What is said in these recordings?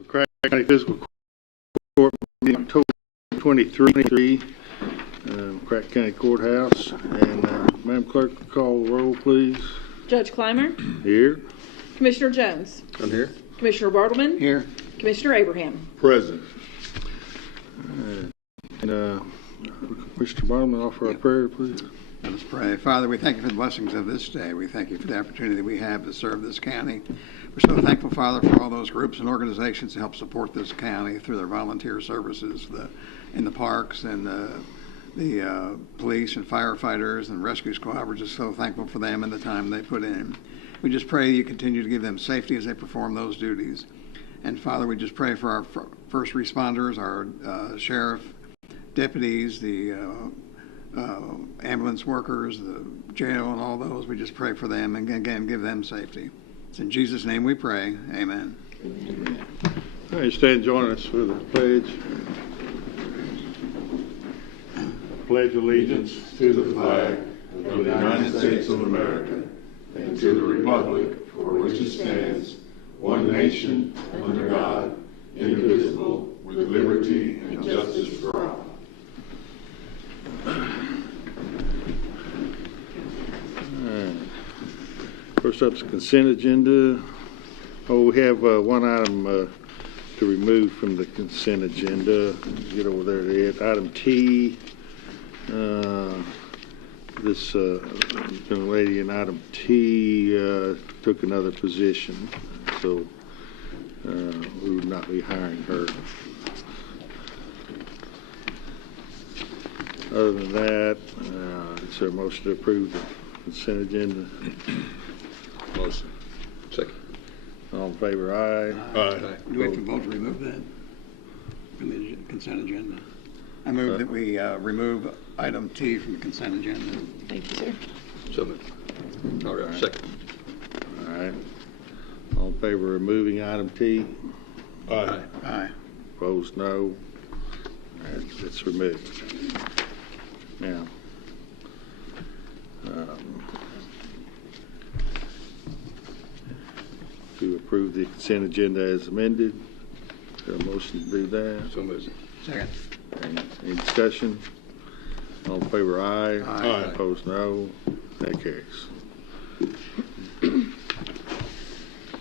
McCracken County Fiscal Court meeting October 23, McCracken County Courthouse. And Madam Clerk, call the roll, please. Judge Clymer. Here. Commissioner Jones. I'm here. Commissioner Bartleman. Here. Commissioner Abraham. Present. Mr. Bartleman, offer our prayer, please. Let us pray. Father, we thank you for the blessings of this day. We thank you for the opportunity that we have to serve this county. We're so thankful, Father, for all those groups and organizations that help support this county through their volunteer services in the parks and the police and firefighters and rescue squad. We're just so thankful for them and the time they put in. We just pray you continue to give them safety as they perform those duties. And Father, we just pray for our first responders, our sheriff, deputies, the ambulance workers, the jail, and all those. We just pray for them and again give them safety. It's in Jesus' name we pray. Amen. Amen. All right, stand join us for the pledge. Pledge allegiance to the flag of the United States of America and to the republic for which it stands, one nation, under God, indivisible, with liberty and justice for all. First up is the consent agenda. We have one item to remove from the consent agenda. Get over there to it. Item T. This young lady in item T took another position, so we would not be hiring her. Other than that, is there a motion to approve the consent agenda? Motion. Second. All in favor, aye. Aye. Do we have to vote to remove that from the consent agenda? I move that we remove item T from the consent agenda. Thank you, sir. So moved. All right. Second. All right. All in favor of removing item T? Aye. Aye. Opposed, no. All right, it's removed. Now, to approve the consent agenda as amended. Is there a motion to do that? So moved. Second. Any discussion? All in favor, aye. Aye. Opposed, no. That carries.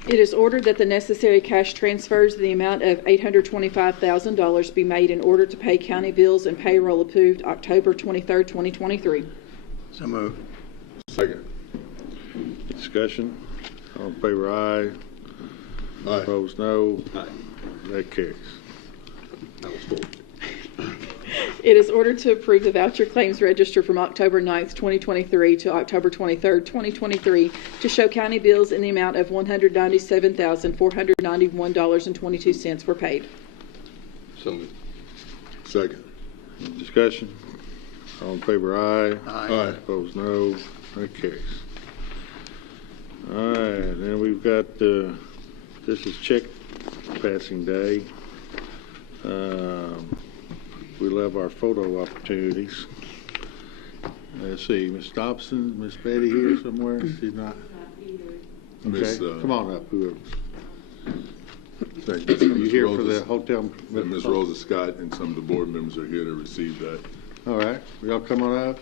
It is ordered that the necessary cash transfers in the amount of $825,000 be made in order to pay county bills and payroll approved October 23, 2023. So moved. Second. Discussion? All in favor, aye. Aye. Opposed, no. Aye. That carries. That was full. It is ordered to approve the voucher claims register from October 9th, 2023 to October 23rd, 2023 to show county bills in the amount of $197,491.22 were paid. So moved. Second. Discussion? All in favor, aye. Aye. Opposed, no. That carries. All right, then we've got, this is check passing day. We love our photo opportunities. Let's see, Miss Dobson, Miss Betty here somewhere? She's not? Okay, come on up, whoever. Thank you. You here for the hotel? Ms. Rosa Scott and some of the board members are here to receive that. All right, y'all come on up.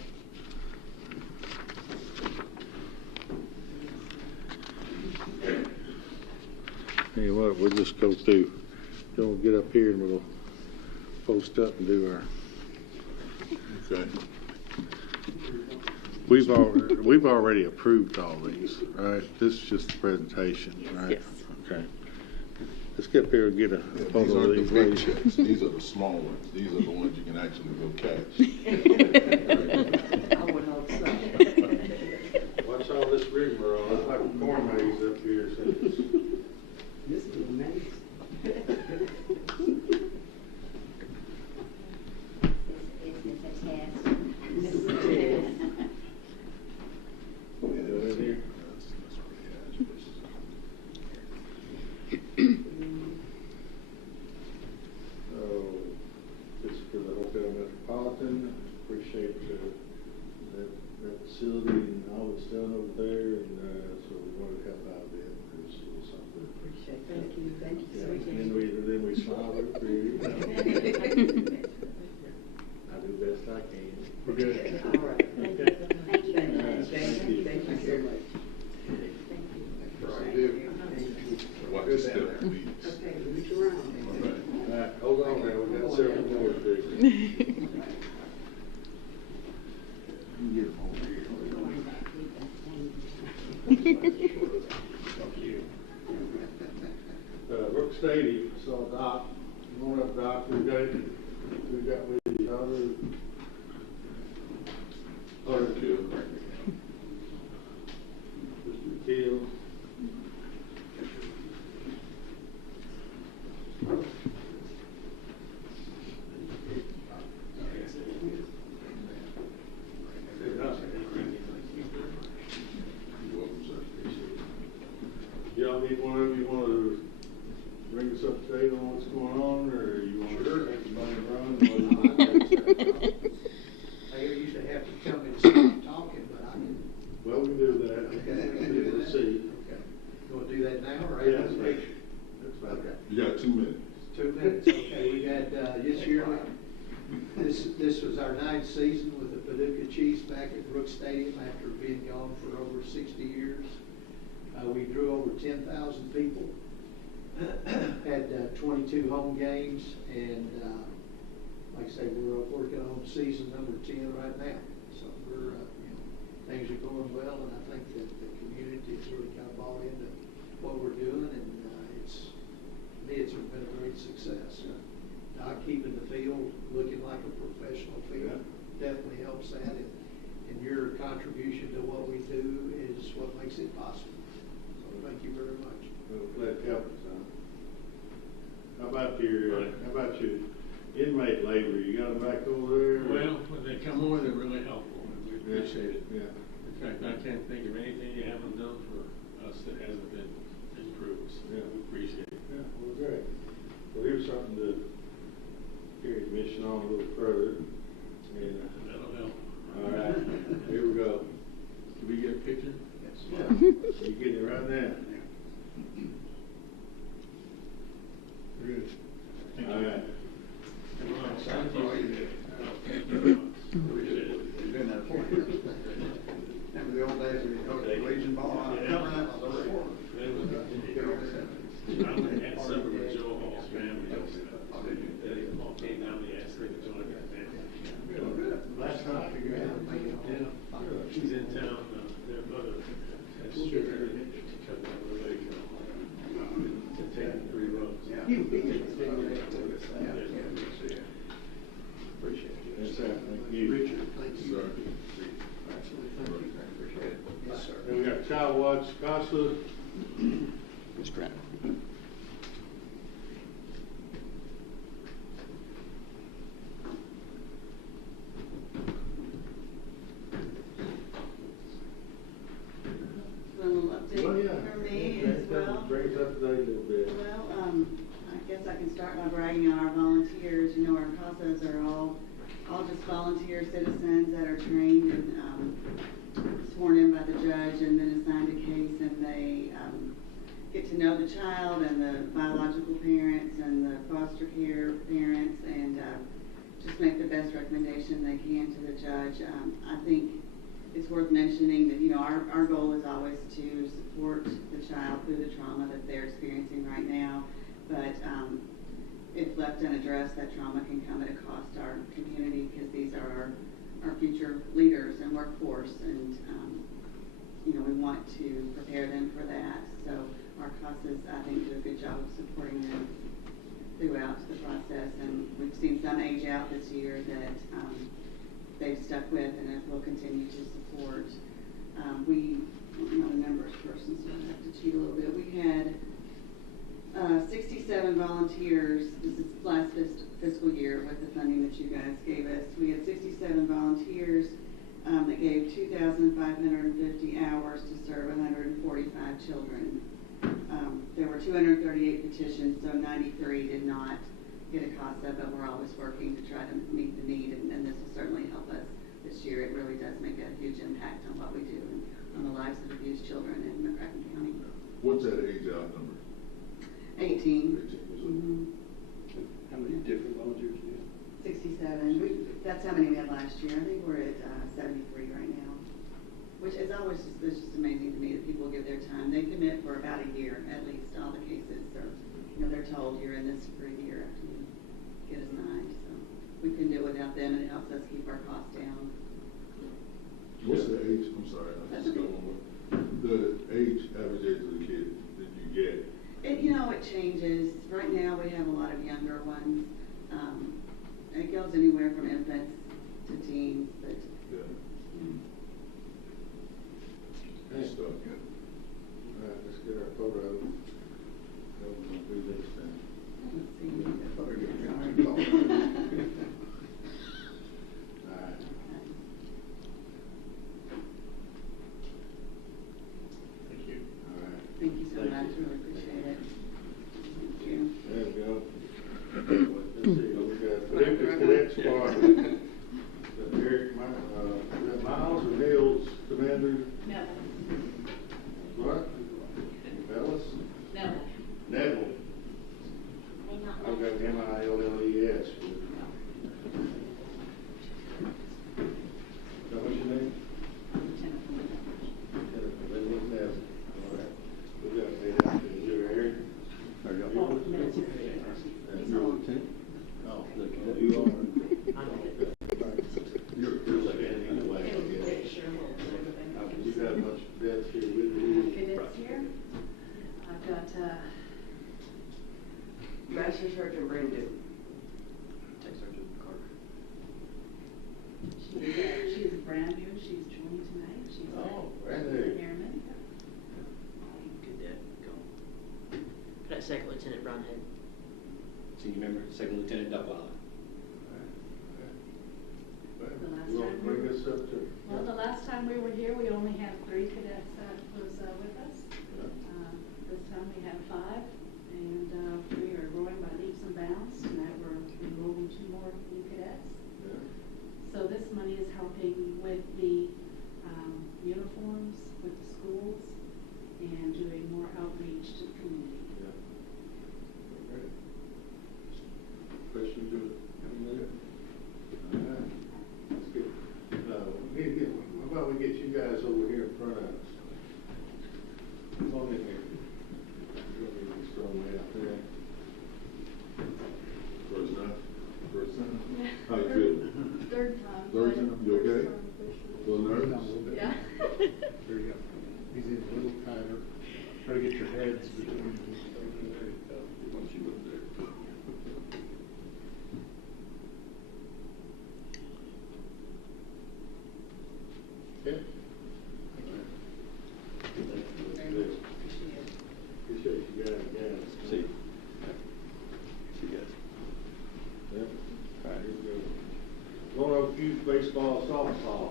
Tell you what, we'll just go through. Then we'll get up here and we'll post up and do our. Okay. We've already approved all these, right? This is just the presentation, right? Yes. Okay. Let's get up here and get a These photo aren't of the these big ladies. checks. These are the small ones. These are the ones you can actually go catch. I would hope so. Watch all this rigmarole. It's like a corn maze up here. This is amazing. This is for the Hotel Metropolitan. Appreciate that facility and all that's done over there, and so we wanted to help out a bit. It's something. Appreciate it. Thank you. Thank you. Yeah, and then Watch your step, please. Okay, reach around. All right. Hold on now, we got several more to do. Brook Stadium, saw Doc, come on up, Doc, we got with the other two. Mr. Keel. Y'all need one of you want to bring us up to date on what's going on, or you want to make the money run? I used to have to come and start talking, but I can. Well, we can do that. Okay. Let's see. Okay. You want to do that now or Yeah, after the that's picture? That's fine. Okay. You got 2 minutes. 2 minutes. Okay, we had this year. This was our 9th season with the Paducah Chiefs back at Brook Stadium after being gone for over 60 years. We drew over 10,000 people. Had 22 home games, and like I say, we're working on season number 10 right now. So we're things are going well, and I think that the community has really kind of bought into what we're doing, and to me it's been a great success. Not keeping the field looking like a professional field definitely helps that, and your contribution to what we do is what makes it possible. So thank you very much. Well, glad to help us, huh? How about your inmate labor? You got them back over there? Well, when they come over, they're really helpful, and we appreciate it. Yeah. In fact, I can't think of anything you haven't done for us that hasn't been improved. So Yeah. we appreciate it. Yeah, well, great. Well, here's something to carry the mission on a little further. And, That'll help. all right, here we go. Can we get a picture? Yeah. You getting it right now? Good. All right. Remember the old days when you coached the Legion ball out of cover that was over for? I had supper with Joe Hall's family. They all came down, they asked me to join their family. Last night, you Yeah. She's in town, their mother has sugar cut down the leg to take 3 rows. Appreciate it. Yes, sir. Thank you. Richard, thank you. Sir. Absolutely, thank you. Appreciate it. Yes, sir. Then we got Child Watch CASA. Ms. Grant. Little update Well, yeah. for me Okay, as well. Bring us up to date a little bit. Well, I guess I can start by bragging on our volunteers. You know, our CASAs are all just volunteer citizens that are trained and sworn in by the judge and then assigned a case, and they get to know the child and the biological parents and the foster care parents, and just make the best recommendation they can to the judge. I think it's worth mentioning that, you know, our goal is always to support the child through the trauma that they're experiencing right now, but if left unaddressed, that trauma can come at a cost to our community, because these are our future leaders and workforce, and you know, we want to prepare them for that. So our CASAs, I think, do a good job of supporting them throughout the process, and we've seen some age out this year that they've stuck with, and it will continue to support. I'm not a numbers person, so I have to cheat a little bit. We had 67 volunteers. This is last fiscal year with the funding that you guys gave us. We had 67 volunteers that gave 2,550 hours to serve 145 children. There were 238 petitions, so 93 did not get a CASA, but we're always working to try to meet the need, and this will certainly help us this year. It really does make a huge impact on what we do and on the lives of abused children in McCracken County. What's that age out number? 18. Mm-hmm. How many different volunteers do you have? 67. That's how many we had last year. I think we're at 73 right now, which is always just amazing to me that people give their time. They commit for about a year at least, all this for a year after you get assigned, so we couldn't do it without them, and it helps us keep our costs down. What's the age, I'm sorry, I just got one more. The average age of the kid that you get? It changes. Right now, we have a lot of younger ones. It goes anywhere from infants to teens, but. Yeah. Hey. Stuff. All right, let's get our photo. How we gonna do this thing? Let's see. All right. Thank you. All right. Thank you so much. Really appreciate it. Thank you. There we go. Let's see, we got Paducah Cadet Squad. Eric, is that Miles or Mills, Commander? No. What? Ellis? No. Neville. I've got M-I-L-L-E-S. Is that what's your name? Lieutenant Neville. All right. We got made out to your Eric. Are you yours? You're a lieutenant? Oh, you are. You're standing away, I guess. You got a bunch of cadets here with you? Cadets here. I've got, Master Sergeant Brandon. Tech Sergeant Carter. she is brand new. She's joining tonight. She's Brand new. airman. Cadet, go. Cadet Second Lieutenant Brownhead. Senior member, Second Lieutenant Duckweiler. You want to bring us up to? Well, the last time we were here, we only had 3 cadets that was with us. This time we have 5, and we are growing by leaps and bounds. Tonight we're enrolling 2 more new cadets. Yeah. So this money is helping with the uniforms, with the schools, and doing more outreach to the community. Yeah. Great. Questions or anything? All right. Let's get, how about we get you guys over here in front of us? Come on in here. You're going to be strong way out there. First time? How you feeling? Third time. Third time? You okay? A little nervous? Yeah. There you go. He's in a little tighter. Try to get your heads between them. Once you look there. Yeah. Appreciate you guys again. See you guys. Yeah. All right, here we go. Roanoke Youth Baseball, Softball.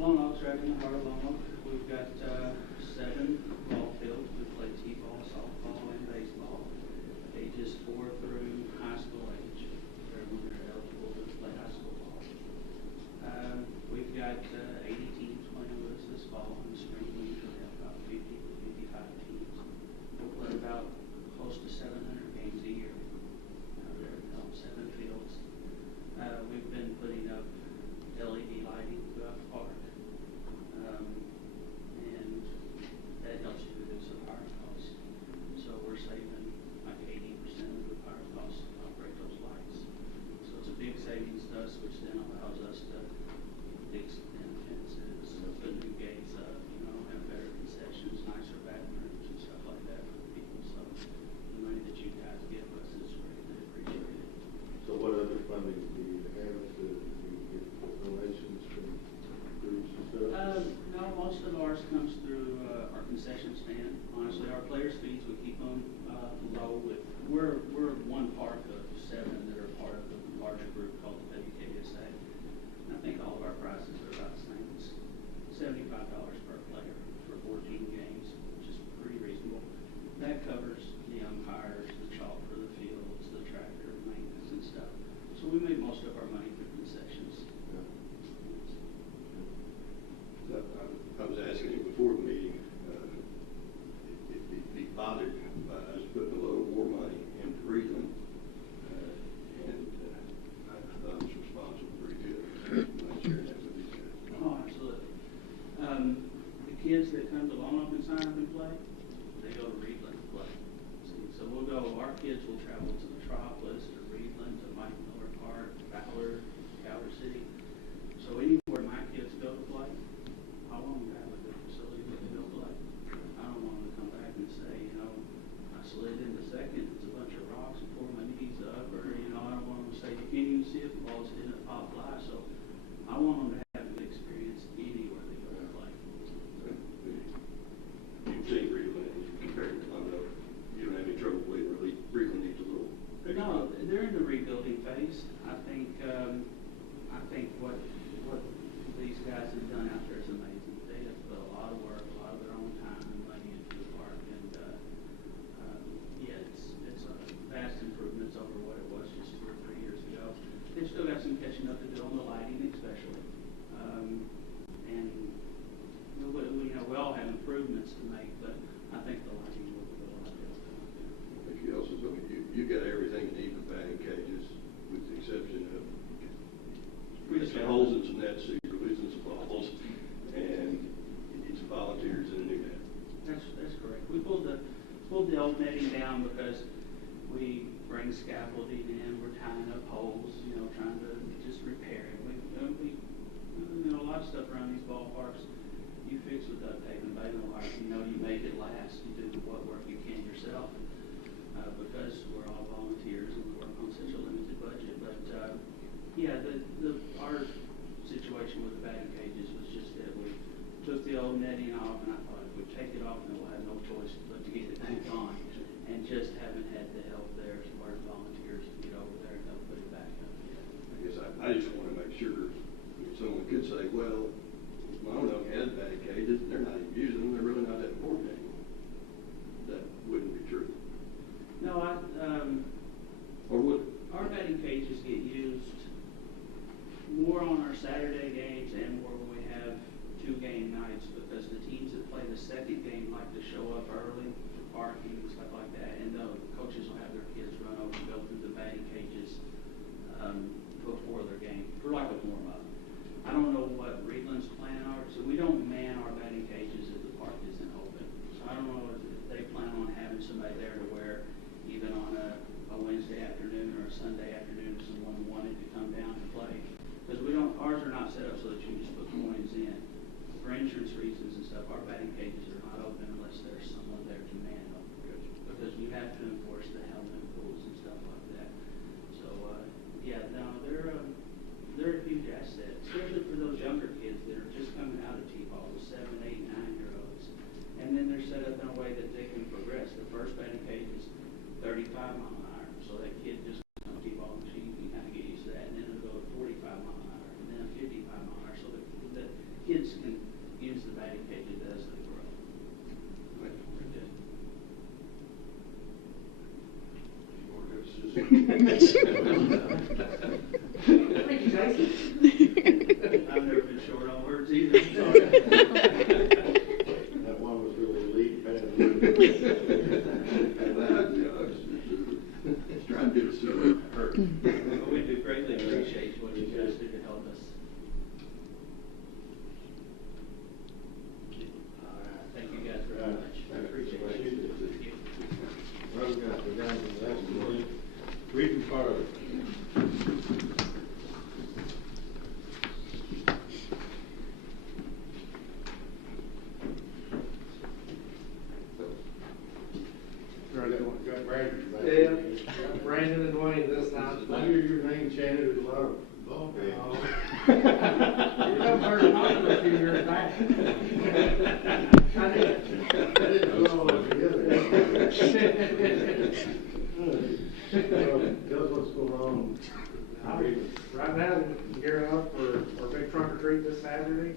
Roanoke's right in the heart of Roanoke. We've got 7 ball fields. We play t-ball, softball, and baseball. Ages 4 through high school age. They're when they're eligible to play high school ball. We've got 80 teams playing with us this fall. In the spring, we usually have about 50 to 55 teams. We'll play about close to 700 games a year. There are 7 fields. We've been putting up LED lighting throughout the park. And that helps to reduce the power costs. So we're saving like 80% of the power costs to operate those lights. So it's a big savings to us, which then allows us to extend fences, put new gates up, have better concessions, nicer bathrooms and stuff like that for the people. So the money that you guys give us is greatly appreciated. So what other funding do you have? Do you get donations from groups and stuff? No, most of ours comes through our concession stand. Honestly, our players' fees, we keep them low. We're one part of 7 that are part of a larger group called the WKSA. And I think all of our prices are about the same. It's $75 per player for 14 games, which is pretty reasonable. That covers the umpires, the chalk for the fields, the tractor maintenance and stuff. So we make most of our money through concessions. I was asking you before the meeting, come to Lone Oak and sign up and play, they go to Reedland to play. See, so we'll go, our kids will travel to Metropolis, to Reedland, to Mike Miller Park, Ballard, Calvert City. So anywhere my kids go to play, I want them to have a good facility where they go play. I don't want them to come back and say, you know, I slid into second, it's a bunch of rocks and tore my knees up, or, you know, I don't want them to say, you can't even see if the ball's hitting a pop fly. So I want them to have a good experience anywhere they go to play. You've seen Reedland compared to Lone Oak. You don't have any trouble with it, really. Reedland needs a little. No, they're in the rebuilding phase. I think what these guys have done out there is amazing. They have put a lot of work, a lot of their own time and money into the park, and yeah, it's a vast improvements over what it was just 2 or 3 years ago. They've still got some catching up to do on the lighting, especially, and you know, we all have improvements to make, but I think the lighting will be a lot better. If you also look at you got everything you need for batting cages, with the exception of some holes in some nets, so you're losing some balls, and you need some volunteers in a new net. That's correct. We pulled the old netting down because we bring scaffolding in, we're tying up holes, you know, trying to just repair it. We you know, a lot of stuff around these ballparks you fix with duct tape and baling wire. You know, you make it last. You do what work you can yourself. Because we're all volunteers and we work on such a limited budget. But yeah, our situation with the batting cages was just that we took the old netting off, and I thought if we take it off, then we'll have no choice but to get it back on. And just haven't had the help there as far as volunteers to get over there and help put it back up yet. I guess I just want to make sure someone could say, well, Lone Oak has batting cages, and they're not even using them. They're really not that important anymore. That wouldn't be true. No, Or would? Our batting cages get used more on our Saturday games and more when we have 2 game nights, because the teams that play the second game like to show up early for parking and stuff like that, and the coaches will have their kids run over and go through the batting cages before their game for like a warm-up. I don't know what Reedland's plan are, so we don't man our batting cages if the park isn't open. So I don't know if they plan on having somebody there to where even on a Wednesday afternoon or a Sunday afternoon if someone wanted to come down and play. Because ours are not set up so that you just put coins in. For insurance reasons and stuff, our batting cages are not open unless there's someone there to man them. Because you have to enforce the helmet rules and stuff like that. So, yeah, no, they're a huge asset, especially for those younger kids that are just coming out of T-ball, the 7, 8, 9-year-olds. And then they're set up in a way that they can progress. The first batting cage is 35 mile an hour, so that kid just on a T-ball machine can kind of get used to that, and then it'll go to 45 mile an hour, and then 55 mile an hour, so the kids can use the batting cages as they grow. Thank you, Jason. I've never been short on words either. I'm sorry. That one was really lead bad. Just trying to get us to hurt. Well, we do greatly appreciate what you guys do to help us. All right. Thank you guys very much. I appreciate it. Well, we got the guys in the last one. Reading further. Got Brandon back. Yeah, Brandon and Dwayne this time. I hear your name chanted at a lot of ball games. You know, very popular a few years back. I did. I didn't go all together. Tell us what's going on. Right now, we're gearing up for our big trunk or treat this Saturday.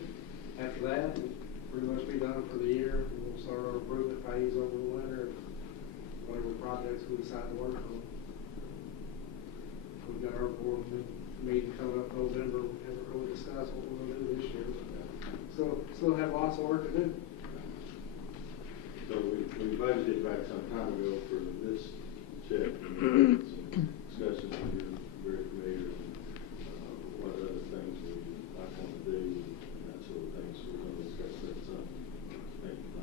After that, we'll pretty much be done for the year. We'll start our improvement phase over the winter, whatever projects we decide to work on. We've got our board meeting coming up in November. We haven't really discussed what we're going to do this year. Still have lots of work to do. So we budgeted back some time ago for this check, and some discussions with your very familiar what other things we might want to do and that sort of thing. So we're going to discuss that some. Thank you.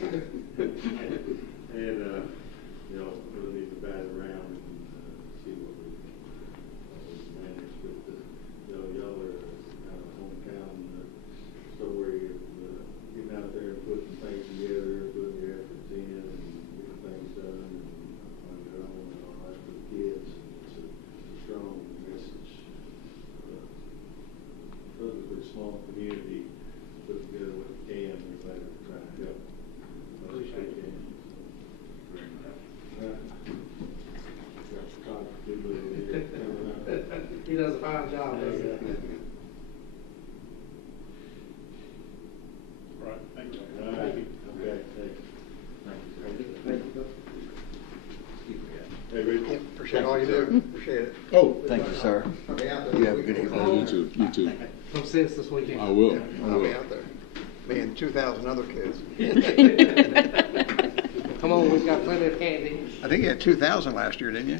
And, you know, we'll need to bat around and see what we manage. But, you know, y'all are kind of hometown story of getting out there and putting things together, putting your efforts in and getting things done and on your own and all that for the kids. It's a strong message. Relatively small community, put together what we can. We're glad to try to help. Most we can. He does a fine job, doesn't he? Right, thank you. Thank you. Okay, thank you. Hey, Rich. Appreciate all you do. Appreciate it. Oh, Thank you, sir. I'll be out there. You have a good evening. you too, you too. Come see us this weekend. I will, I I'll be will. out there. Me and 2,000 other kids. Come on, we've got plenty of candy. I think you had 2,000 last year, didn't you?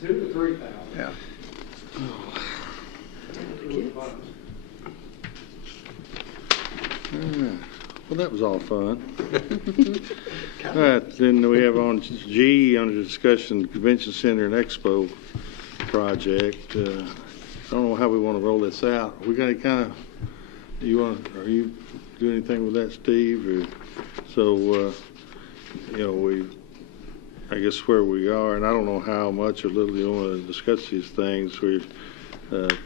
2,000 to 3,000. Yeah. It was fun. Well, that was all fun. All right, then we have on G, under discussion, Convention Center and Expo project. I don't know how we want to roll this out. We got any kind of, are you doing anything with that, Steve? Or, so, you know, I guess where we are, and I don't know how much or little you want to discuss these things.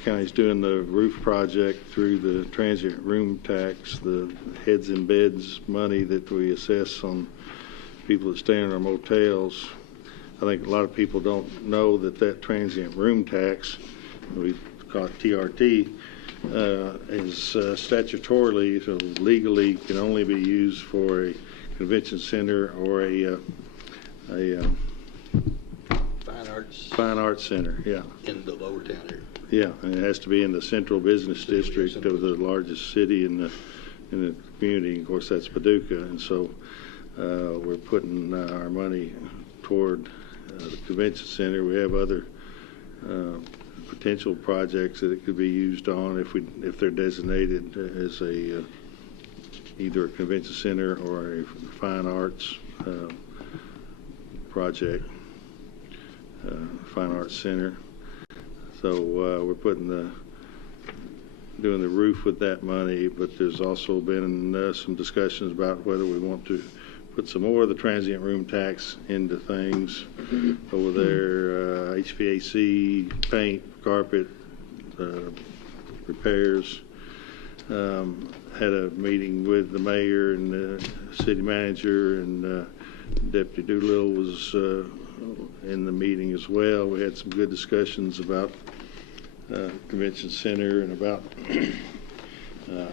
County's doing the roof project through the transient room tax, the heads and beds money that we assess on people that stay in our motels. I think a lot of people don't know that transient room tax, we call it TRT, is statutorily, so legally can only be used for a convention center or a fine arts center, yeah. In the lower town area. Yeah, and it has to be in the central business district of the largest city in the community. Of course, that's Paducah, and so we're putting our money toward the convention center. We have other potential projects that it could be used on if they're designated as either a convention center or a fine arts project, fine arts center. So we're doing the roof with that money, but there's also been some discussions about whether we want to put some more of the transient room tax into things over there, HVAC, paint, carpet, repairs. Had a meeting with the mayor and the city manager, and Deputy Doolittle was in the meeting as well. We had some good discussions about convention center and about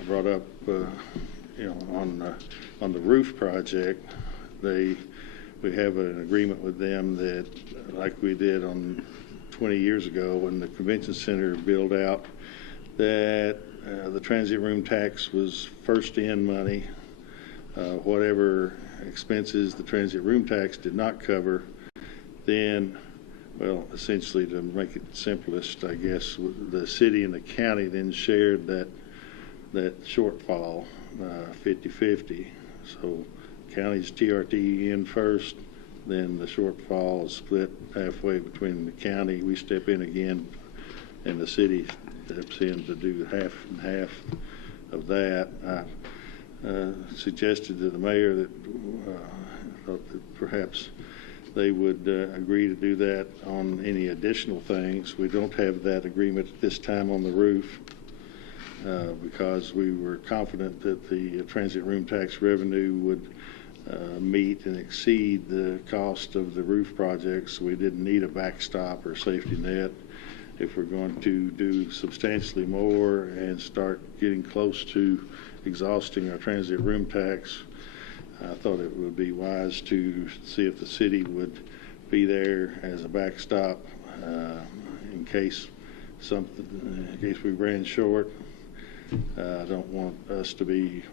brought up on the roof project. We have an agreement with them that, like we did on 20 years ago when the convention center built out, that the transient room tax was first in money. Whatever expenses the transient room tax did not cover, then, well, essentially, to make it simplest, I guess, the city and the county then shared that shortfall 50-50. So county's TRT in first, then the shortfall is split halfway between the county. We step in again, and the city steps in to do half and half of that. I suggested to the mayor that thought that perhaps they would agree to do that on any additional things. We don't have that agreement at this time on the roof because we were confident that the transient room tax revenue would meet and exceed the cost of the roof projects. We didn't need a backstop or safety net. If we're going to do substantially more and start getting close to exhausting our transient room tax, I thought it would be wise to see if the city would be there as a backstop in case we ran short. I don't want us to be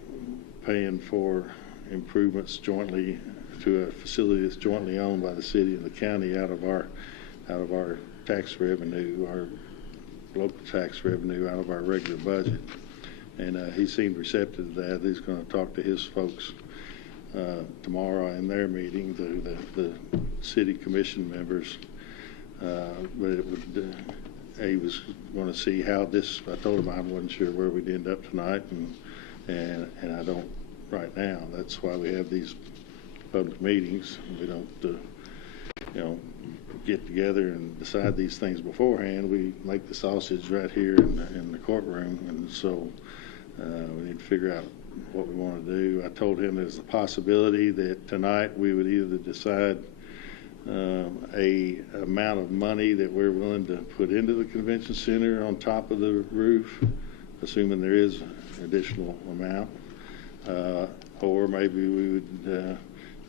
paying for improvements jointly to a facility that's jointly owned by the city and the county out of our tax revenue, our local tax revenue out of our regular budget. And he seemed receptive to that. He's going to talk to his folks tomorrow in their meeting, the city commission members. But it would, he was going to see how this, I told him I wasn't sure where we'd end up tonight, and I don't right now. That's why we have these public meetings. We don't, get together and decide these things beforehand. We make the sausage right here in the courtroom, and so we need to figure out what we want to do. I told him there's a possibility that tonight we would either decide a amount of money that we're willing to put into the convention center on top of the roof, assuming there is an additional amount, or maybe we would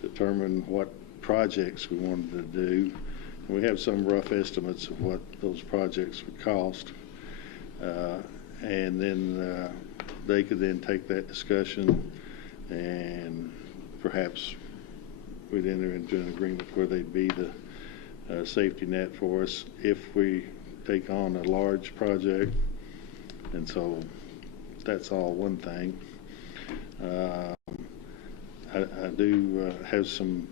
determine what projects we wanted to do. And we have some rough estimates of what those projects would cost, and then they could then take that discussion, and perhaps we'd enter into an agreement where they'd be the safety net for us if we take on a large project. And so that's all one thing. I do have some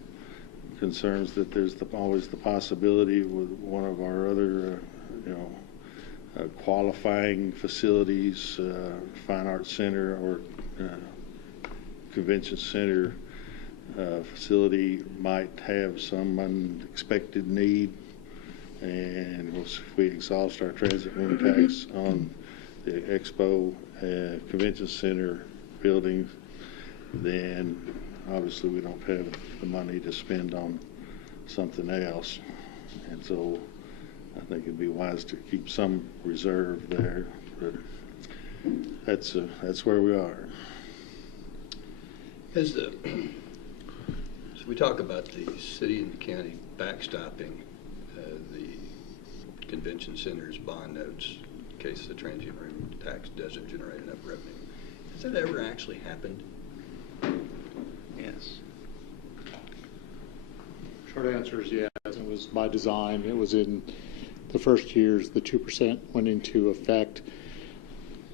concerns that there's always the possibility with one of our other, qualifying facilities, Fine Arts Center or Convention Center facility might have some unexpected need, and if we exhaust our transit room tax on the Expo Convention Center building, then obviously we don't have the money to spend on something else. And so I think it'd be wise to keep some reserve there, but that's where we are. So we talk about the city and the county backstopping the convention center's bond notes in case the transient room tax doesn't generate enough revenue. Has that ever actually happened? Yes. Short answer is yes. It was by design. It was in the first years, the 2% went into effect.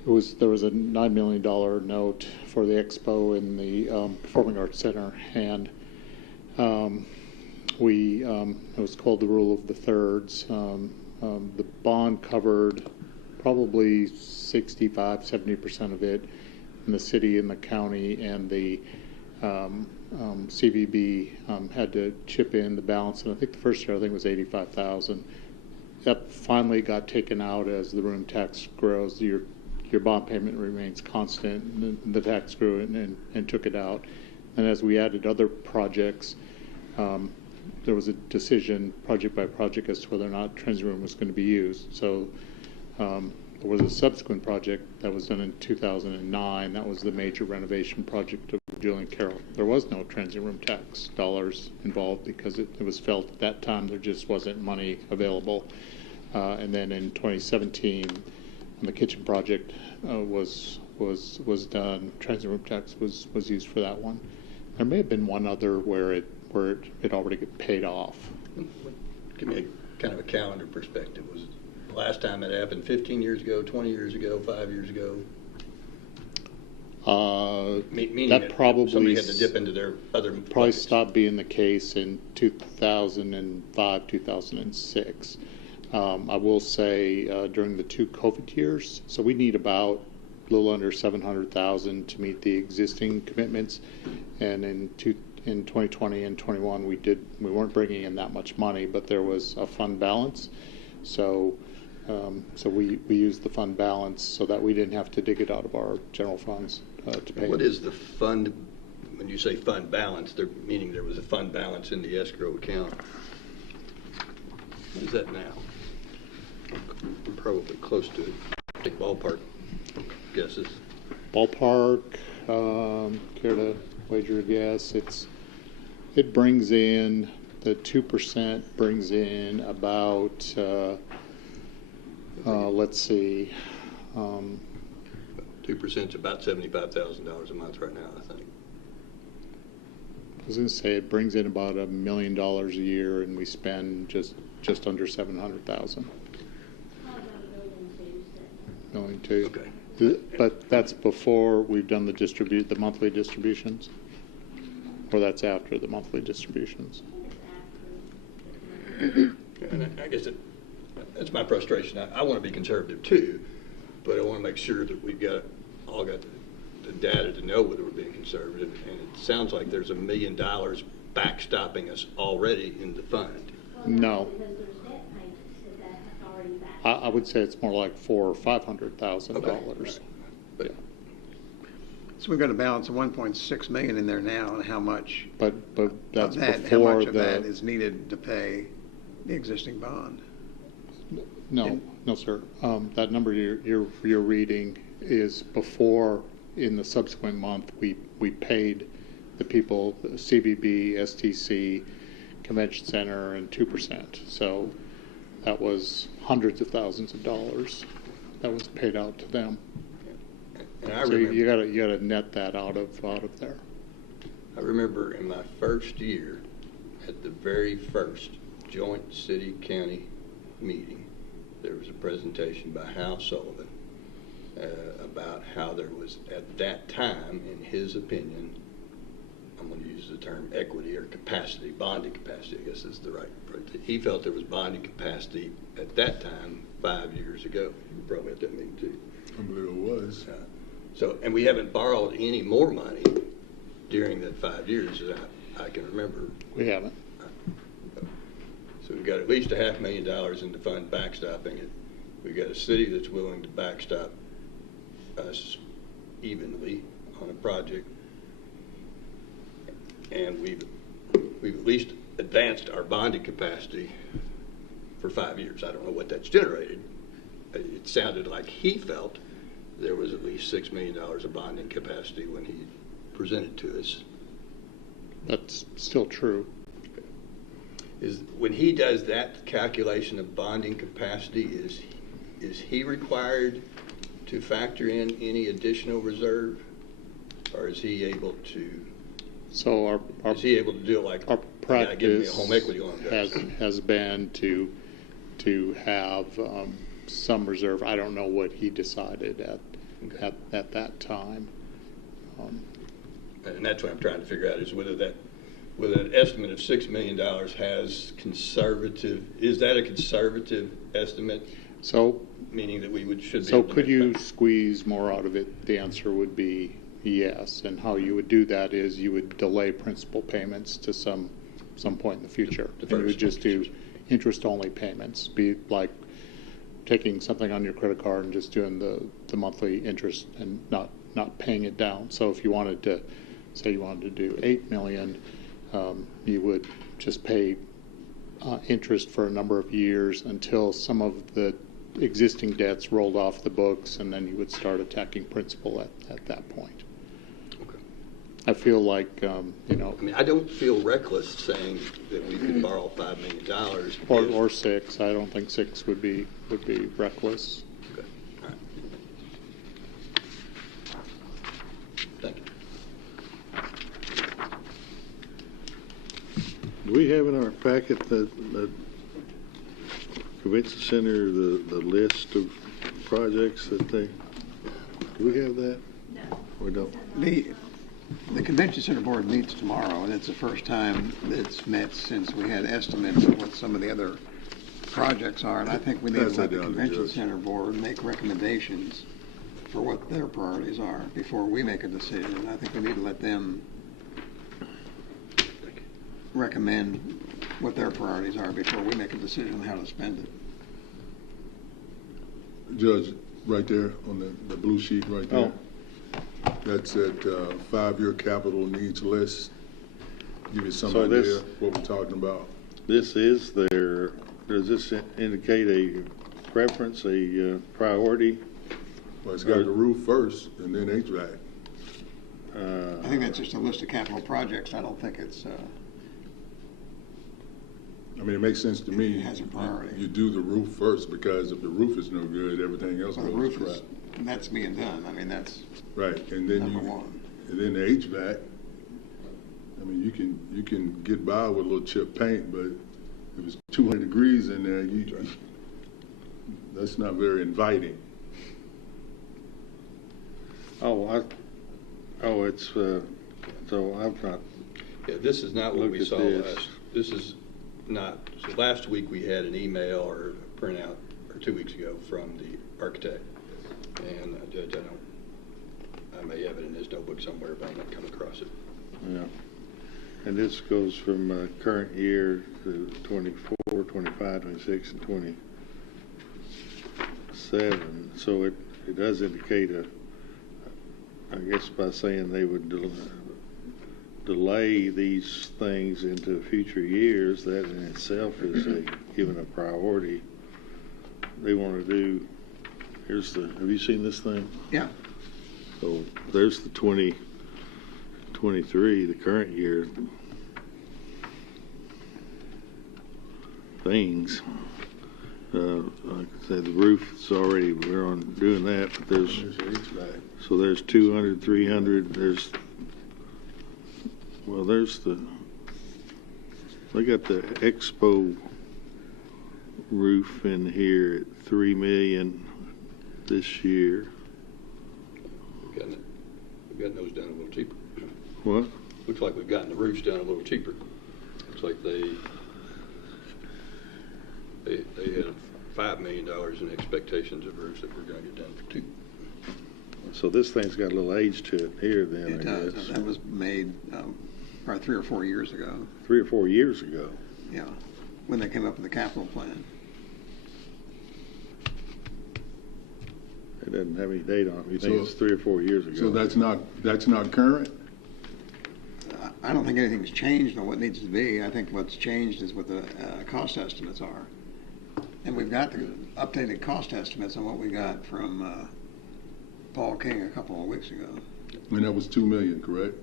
There was a $9 million note for the Expo in the Performing Arts Center, and it was called the rule of the thirds. The bond covered probably 65-70% of it in the city and the county, and the CVB had to chip in the balance, and I think the first year was $85,000. That finally got taken out as the room tax grows. Your bond payment remains constant, and the tax grew and took it out. And as we added other projects, there was a decision project by project as to whether or not transient room was going to be used. So there was a subsequent project that was done in 2009. That was the major renovation project of Julian Carroll. There was no transient room tax dollars involved because it was felt at that time there just wasn't money available. And then in 2017, when the kitchen project was done, transient room tax was used for that one. There may have been one other where it already got paid off. Give me a kind of a calendar perspective. Was it the last time it happened 15 years ago, 20 years ago, 5 years ago? Meaning that probably somebody had to dip into their other probably projects. Stopped being the case in 2005, 2006. I will say during the 2 COVID years, so we need about a little under $700,000 to meet the existing commitments, and in 2020 and 21 we weren't bringing in that much money, but there was a fund balance, so we used the fund balance so that we didn't have to dig it out of our general funds to pay. What is the fund? When you say fund balance, meaning there was a fund balance in the escrow account. What is that now? I'm probably close to it. Take ballpark guesses. Ballpark, care to wager a guess? It brings in, the 2% brings in about, let's see. 2% is about $75,000 a month right now, I think. I was going to say it brings in about $1 million a year, and we spend just under $700,000. $1.2 million. Okay. But that's before we've done the monthly distributions. or that's after the monthly distributions. And I guess that's my frustration. I want to be conservative too, but I want to make sure that we've all got the data to know whether we're being conservative. And it sounds like there's $1 million backstopping us already in the fund. No. I would say it's more like $400,000 or $500,000. Okay. But So we've got a balance of 1.6 million in there now, and how much But that's of that, before how much of that the. is needed to pay the existing bond? No, no, sir. That number you're reading is before, in the subsequent month, we paid the people, the CVB, STC, Convention Center, and 2%. So that was hundreds of thousands of dollars that was paid out to them. and I So remember, you gotta net that out of there. I remember in my first year, at the very first joint city-county meeting, there was a presentation by Hal Sullivan about how there was, at that time, in his opinion, I'm going to use the term equity or capacity, bonding capacity, I guess is the right word. He felt there was bonding capacity at that time 5 years ago. You were probably at that meeting too. I believe it was. And we haven't borrowed any more money during that 5 years that I can remember. We haven't. So we've got at least $500,000 in the fund backstopping it. We've got a city that's willing to backstop us evenly on a project. And we've at least advanced our bonding capacity for 5 years. I don't know what that's generated. It sounded like he felt there was at least $6 million of bonding capacity when he presented to us. That's still true. Is when he does that calculation of bonding capacity, is he required to factor in any additional reserve, or is he able to? So is he able to do it like our the guy giving me a practice home equity loan does? has been to have some reserve. I don't know what he decided at that time. And that's what I'm trying to figure out, is whether an estimate of $6 million has conservative, is that a conservative estimate? So, meaning that we should be so able to could make you that? squeeze more out of it? The answer would be yes. And how you would do that is you would delay principal payments to some point in the future. And you would just do interest-only payments, be like taking something on your credit card and just doing the monthly interest and not paying it down. So if you wanted to, say you wanted to do $8 million, you would just pay interest for a number of years until some of the existing debts rolled off the books, and then you would start attacking principal at that point. Okay. I feel like, I mean, I don't feel reckless saying that we could borrow $5 million. or six. I don't think six would be reckless. Okay. All right. Thank you. Do we have in our packet the Convention Center, the list of projects that do we have that? No. We don't? The Convention Center Board meets tomorrow, and it's the first time it's met since we had estimates of what some of the other projects are. And I think we need to let the Convention Center Board make recommendations for what their priorities are before we make a decision. I think we need to let them recommend what their priorities are before we make a decision on how to spend it. Judge, right there on the blue sheet right there. That's at 5-year capital needs list. Give you some idea what we're talking about. This is their, does this indicate a preference, a priority? Well, it's got the roof first and then HVAC. I think that's just a list of capital projects. I don't think it's... I mean, it makes sense to me. It has a priority. You do the roof first, because if the roof is no good, everything else Well, the goes roof to crap. is, that's being done. I mean, that's Right, and then number one. and then the HVAC. I mean, you can get by with a little chip paint, but if it's 200 degrees in there, that's not very inviting. It's, so I'm not, Yeah, this is not what Look we at saw this. last. This is not, so last week we had an email or a printout, or 2 weeks ago, from the architect. And Judge, I may have it in his notebook somewhere, but I'm not coming across it. Yeah. And this goes from current year to 24, 25, 26, and 27. So it does indicate I guess by saying they would delay these things into future years, that in itself is given a priority. They want to do, have you seen this thing? Yeah. So there's the 2023, the current year things. Like I said, the roof's already, we're on doing that, but there's 200, 300, they got the Expo roof in here at $3 million this year. We've gotten those done a little cheaper. What? Looks like we've gotten the roofs done a little cheaper. Looks like they had $5 million in expectations of roofs that were going to get done for $2 million. So this thing's got a little age to it here then, It I does. guess. That was made probably 3 or 4 years ago. 3 or 4 years ago. Yeah, when they came up with the capital plan. It doesn't have any date on it. You think So- it's 3 or 4 years ago? So that's not current? I don't think anything's changed on what needs to be. I think what's changed is what the cost estimates are. And we've got the updated cost estimates on what we got from Paul King a couple of weeks ago. And that was $2 million, correct?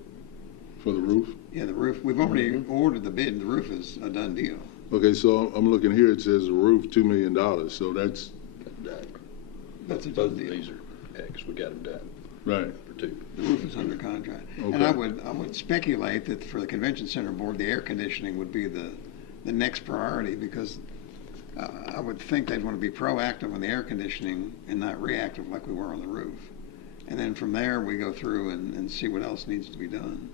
For the roof? Yeah, the roof, we've already ordered the bid. The roof is a done deal. Okay, so I'm looking here, it says the roof, $2 million, so that's, That's a Both done of deal. these are X, we got them done right. for $2. The roof is under contract. And Okay. I would speculate that for the convention center board, the air conditioning would be the next priority, because I would think they'd want to be proactive on the air conditioning and not reactive like we were on the roof. And then from there, we go through and see what else needs to be done.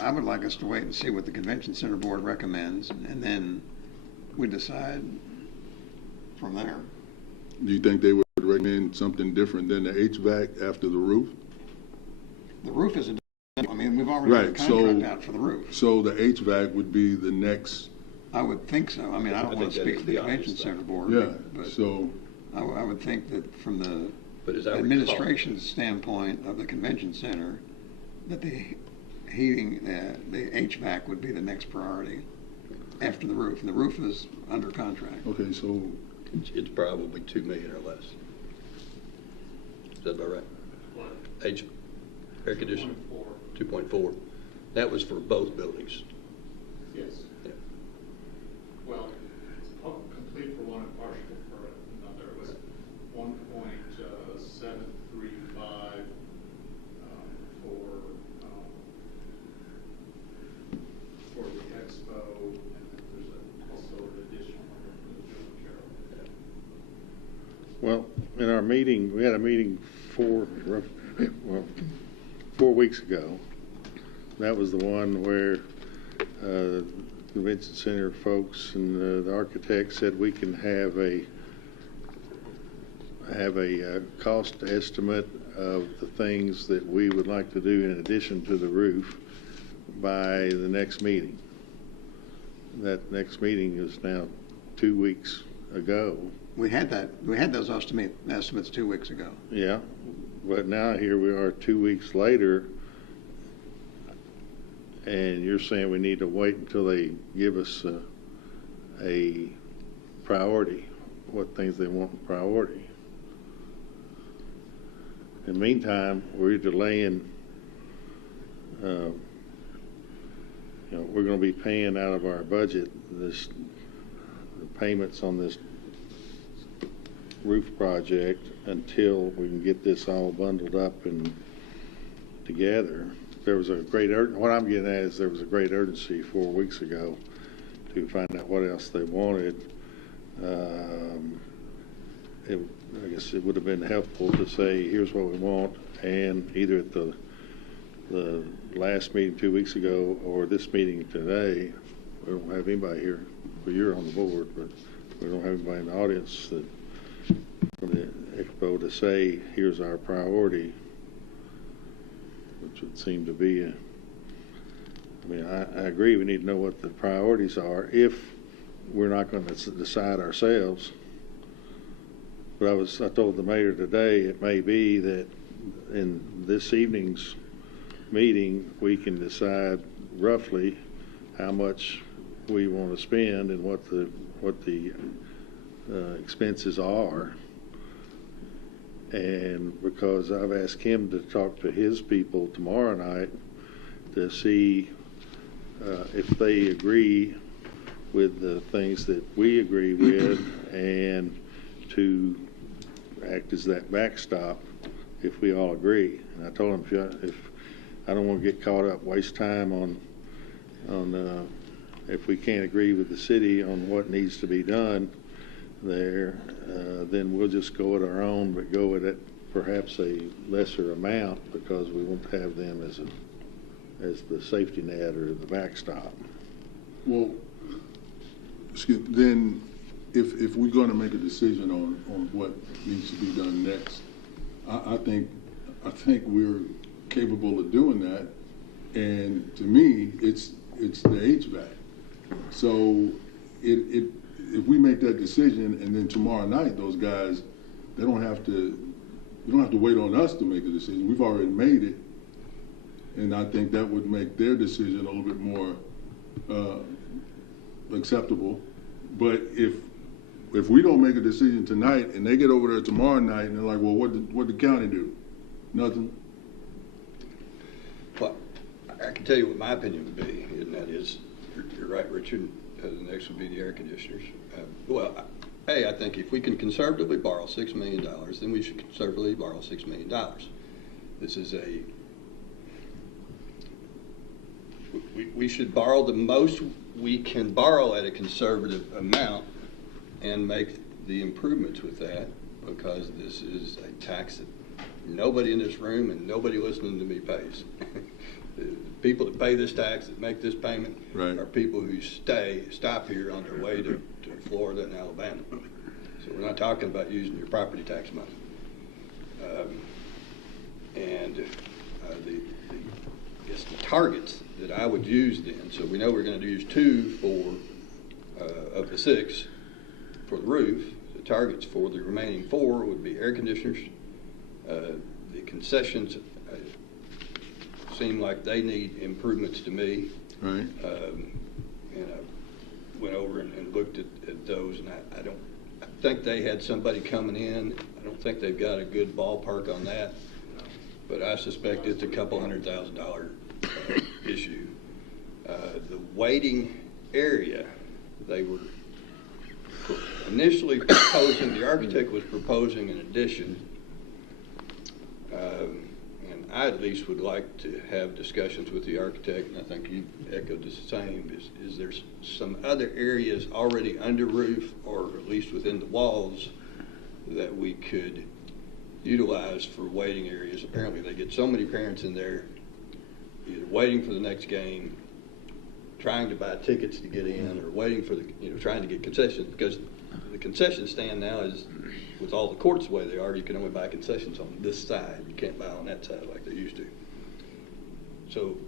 I would like us to wait and see what the convention center board recommends, and then we decide from there. Do you think they would recommend something different than the HVAC after the roof? The roof is we've already got a Right, contract out for the roof. So the HVAC would be the next, I would think so. I mean, I don't want to think that speak is for the the convention obvious center board, yeah, but so, I would think that from the But as I recall, administration's standpoint of the convention center, that the heating, the HVAC would be the next priority after the roof. And the roof is under contract. okay, so, it's probably $2 million or less. Is that about right? What? Air conditioning? 2.4. 2.4. That was for both buildings. Yes. Yeah. Well, it's complete for one and partial for another. It was 1.735 for the expo, and then there's also an additional one for the Joe and Carol. Well, in our meeting, we had a meeting 4 weeks ago. That was the one where convention center folks and the architect said we can have a cost estimate of the things that we would like to do in addition to the roof by the next meeting. That next meeting is now 2 weeks ago. We had those estimates 2 weeks ago. Yeah, but now here we are 2 weeks later, and you're saying we need to wait until they give us a priority, what things they want priority. In the meantime, we're delaying, we're going to be paying out of our budget the payments on this roof project until we can get this all bundled up and together. There was a great what I'm getting at is there was a great urgency 4 weeks ago to find out what else they wanted. I guess it would have been helpful to say, here's what we want, and either at the the last meeting 2 weeks ago or this meeting today, we don't have anybody here. Well, you're on the board, but we don't have anybody in the audience that from the expo to say, here's our priority, which would seem to be I agree we need to know what the priorities are if we're not going to decide ourselves. But I told the mayor today, it may be that in this evening's meeting, we can decide roughly how much we want to spend and what the expenses are. And because I've asked him to talk to his people tomorrow night to see if they agree with the things that we agree with and to act as that backstop if we all agree. And I told him if I don't want to get caught up, waste time on if we can't agree with the city on what needs to be done there, then we'll just go at our own, but go at it perhaps a lesser amount because we won't have them as the safety net or the backstop. Well, then if we're going to make a decision on what needs to be done next, I think we're capable of doing that. And to me, it's the HVAC. So if we make that decision and then tomorrow night those guys, you don't have to wait on us to make a decision. We've already made it. And I think that would make their decision a little bit more acceptable. But if we don't make a decision tonight and they get over there tomorrow night and they're like, well, what did the county do? Nothing. Well, I can tell you what my opinion would be, and that is, you're right, Richard. The next would be the air conditioners. I think if we can conservatively borrow $6 million, then we should conservatively borrow $6 million. This is we should borrow the most we can borrow at a conservative amount and make the improvements with that, because this is a tax that nobody in this room and nobody listening to me pays. The people that pay this tax, that make this payment, right, are people who stop here on their way to Florida and Alabama. So we're not talking about using your property tax money. The targets that I would use then, so we know we're going to use 2 of the 6 for the roof. The targets for the remaining 4 would be air conditioners. The concessions seem like they need improvements to me. Right. And I went over and looked at those, and I think they had somebody coming in. I don't think they've got a good ballpark on that, but I suspect it's a couple $100,000 issue. The waiting area, they were initially proposing, the architect was proposing an addition, and I at least would like to have discussions with the architect, and I think you echoed the same, is there some other areas already under roof, or at least within the walls, that we could utilize for waiting areas? Apparently they get so many parents in there either waiting for the next game, trying to buy tickets to get in, or waiting for trying to get concessions, because the concession stand now is, with all the courts the way they are, you can only buy concessions on this side. You can't buy on that side like they used to. So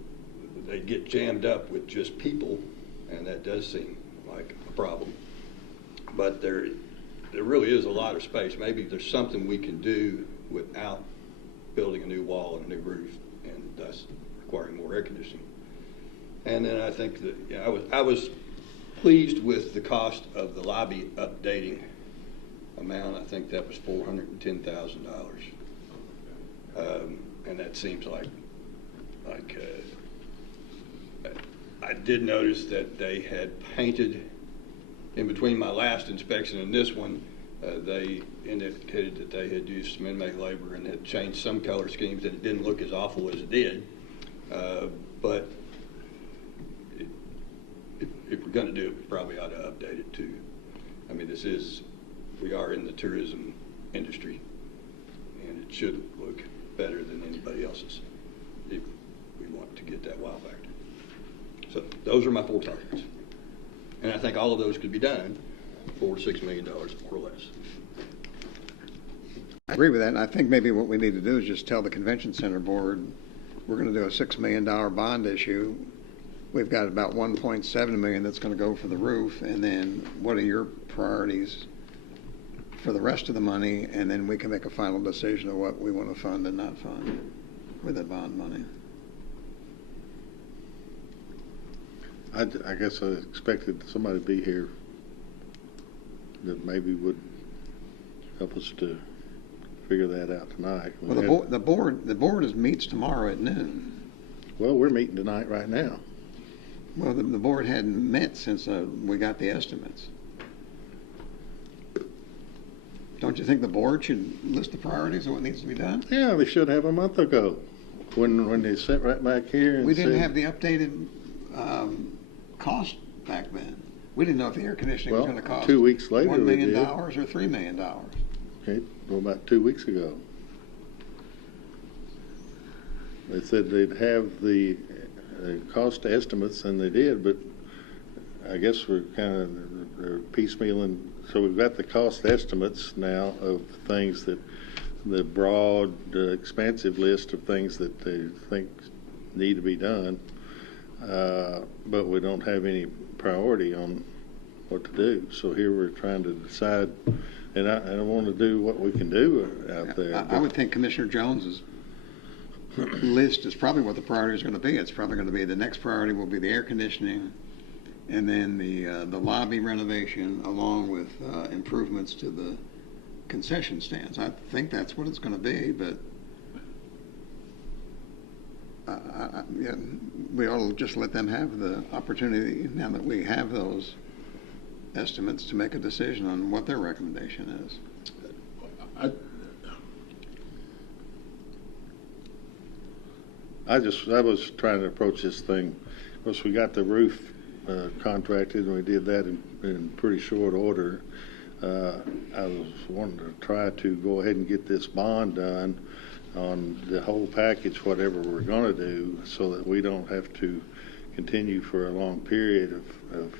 they get jammed up with just people, and that does seem like a problem. But there really is a lot of space. Maybe there's something we can do without building a new wall and a new roof, and thus requiring more air conditioning. And then I think that I was pleased with the cost of the lobby updating amount. I think that was $410,000, and that seems like I did notice that they had painted in between my last inspection and this one. They indicated that they had used some inmate labor and had changed some color schemes, and it didn't look as awful as it did. But if we're going to do it, we probably ought to update it too. I mean, we are in the tourism industry, and it should look better than anybody else's. If get that wow factor. So those are my 4 targets. And I think all of those could be done for $6 million more or less. I agree with that, and I think maybe what we need to do is just tell the convention center board, we're going to do a $6 million bond issue. We've got about $1.7 million that's going to go for the roof, and then what are your priorities for the rest of the money, and then we can make a final decision of what we want to fund and not fund with the bond money. I guess I expected somebody to be here that maybe would help us to figure that out tonight. Well, the board meets tomorrow at noon. Well, we're meeting tonight right now. Well, the board hadn't met since we got the estimates. Don't you think the board should list the priorities of what needs to be done? Yeah, they should have a month ago when they sat right back here and We didn't said, have the updated cost back then. We didn't know if the air conditioning was well, going to cost 2 weeks later $1 we million did. or $3 million. Okay, well, about 2 weeks ago. They said they'd have the cost estimates, and they did, but I guess we're kind of piecemealing. So we've got the cost estimates now of things that, the broad, expansive list of things that they think need to be done, but we don't have any priority on what to do. So here we're trying to decide, and I want to do what we can do out there. I would think Commissioner Jones's list is probably what the priority is going to be. It's probably going to be the next priority will be the air conditioning, and then the lobby renovation, along with improvements to the concession stands. I think that's what it's going to be, but yeah, we ought to just let them have the opportunity, now that we have those estimates, to make a decision on what their recommendation is. I was trying to approach this thing. Of course, we got the roof contracted, and we did that in pretty short order. I was wanting to try to go ahead and get this bond done on the whole package, whatever we're going to do, so that we don't have to continue for a long period of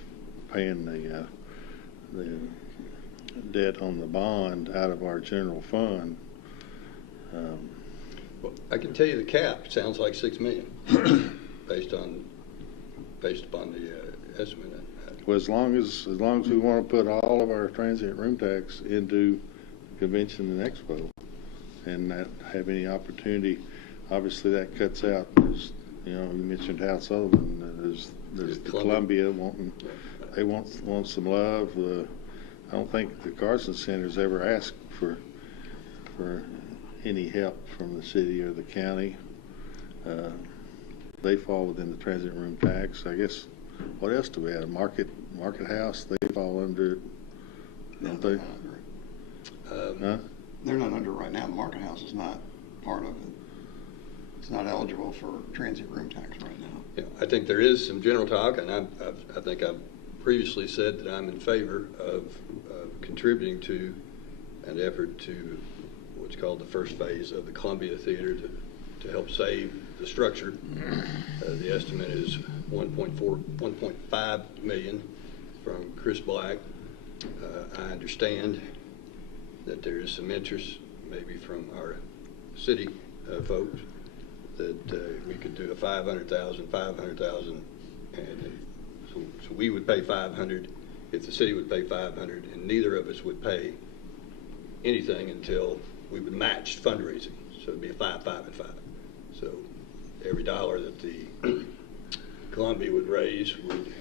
paying the debt on the bond out of our general fund. Well, I can tell you the cap sounds like $6 million based upon the estimate. Well, as long as we want to put all of our transient room tax into convention and expo, and not have any opportunity, obviously that cuts out. You mentioned Hal Sullivan. There's the Columbia wanting, they want some love. I don't think the Carson Center's ever asked for any help from the city or the county. They fall within the transient room tax. I guess, what else do we have? Market House, they fall under it, don't they? Huh? They're not under right now. The Market House is not part of it. It's not eligible for transient room tax right now. Yeah, I think there is some general talk, and I think I've previously said that I'm in favor of contributing to an effort to what's called the first phase of the Columbia Theater to help save the structure. The estimate is $1.5 million from Chris Black. I understand that there is some interest, maybe from our city folks, that we could do a $500,000, and so we would pay $500 if the city would pay $500, and neither of us would pay anything until we would match fundraising. So it'd be a 5, 5, and 5. So every dollar that the Columbia would raise would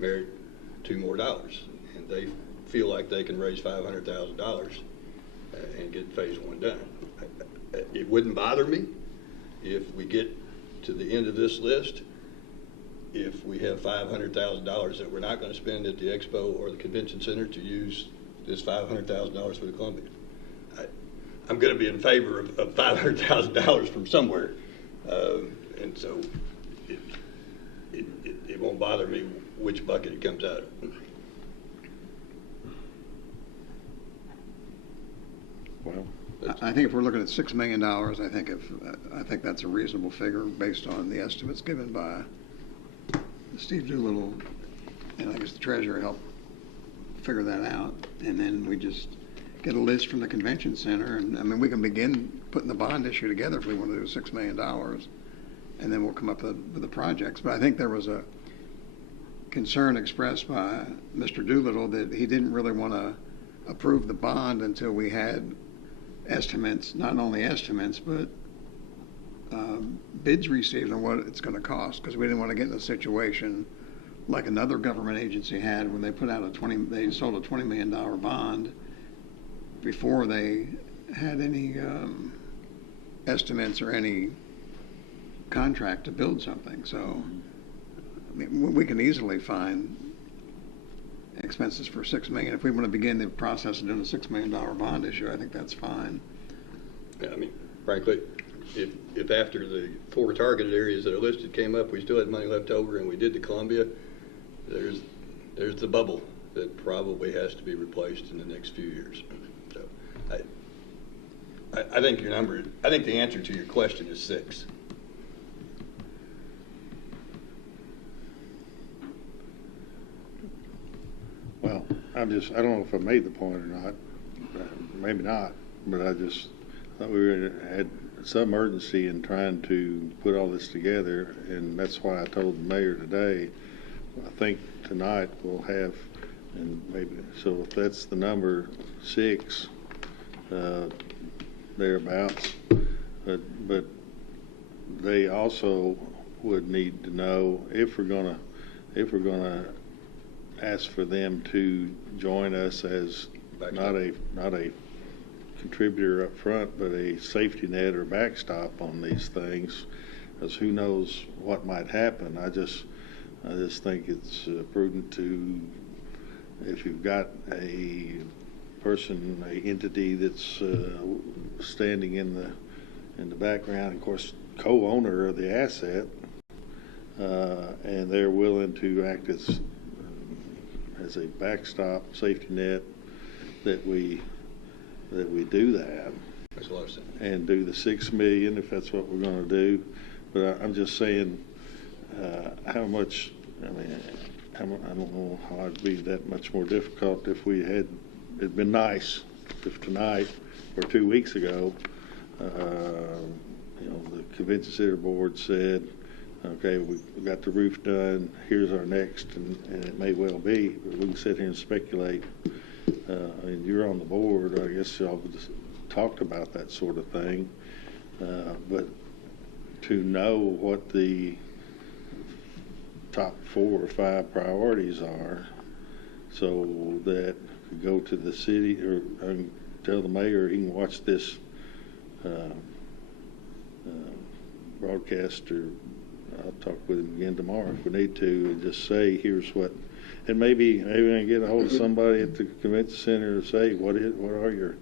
merit $2 more, and they feel like they can raise $500,000 and get phase 1 done. It wouldn't bother me if we get to the end of this list, if we have $500,000 that we're not going to spend at the expo or the convention center, to use this $500,000 for the Columbia. I'm going to be in favor of $500,000 from somewhere, and so it won't bother me which bucket it comes out of. Well, I think if we're looking at $6 million, I think that's a reasonable figure based on the estimates given by Steve Doolittle, and I guess the treasurer helped figure that out. And then we just get a list from the convention center, and I mean, we can begin putting the bond issue together if we want to do $6 million, and then we'll come up with the projects. But I think there was a concern expressed by Mr. Doolittle that he didn't really want to approve the bond until we had estimates, not only estimates, but bids received on what it's going to cost, because we didn't want to get in a situation like another government agency had when they put out they sold a $20 million bond before they had any estimates or any contract to build something. So I mean, we can easily find expenses for $6 million. If we want to begin the process of doing a $6 million bond issue, I think that's fine. Yeah, I mean, frankly, if after the 4 targeted areas that are listed came up, we still had money left over and we did the Columbia, there's the bubble that probably has to be replaced in the next few years. So I think I think the answer to your question is 6. Well, I don't know if I made the point or not. Maybe not, but I just thought we had some urgency in trying to put all this together, and that's why I told the mayor today, I think tonight we'll have, and maybe, so if that's the number 6, thereabouts, but they also would need to know if we're gonna ask for them to join us as not a contributor up front, but a safety net or backstop on these things, because who knows what might happen. I just think it's prudent to, if you've got a person, a entity that's standing in the background, of course, co-owner of the asset, and they're willing to act as a backstop safety net, that we do that. Makes a lot of sense. And do the $6 million if that's what we're going to do. But I'm just saying, how much? I mean, I don't know how it'd be that much more difficult if we had. It'd been nice if tonight or 2 weeks ago, the convention center board said, okay, we got the roof done, here's our next, and it may well be, but we can sit here and speculate. And you're on the board, I guess y'all would just talked about that sort of thing. But to know what the top 4 or 5 priorities are, so that we go to the city or tell the mayor he can watch this broadcast, or I'll talk with him again tomorrow if we need to, and just say, here's what, and maybe we can get a hold of somebody at the convention center and say, what are your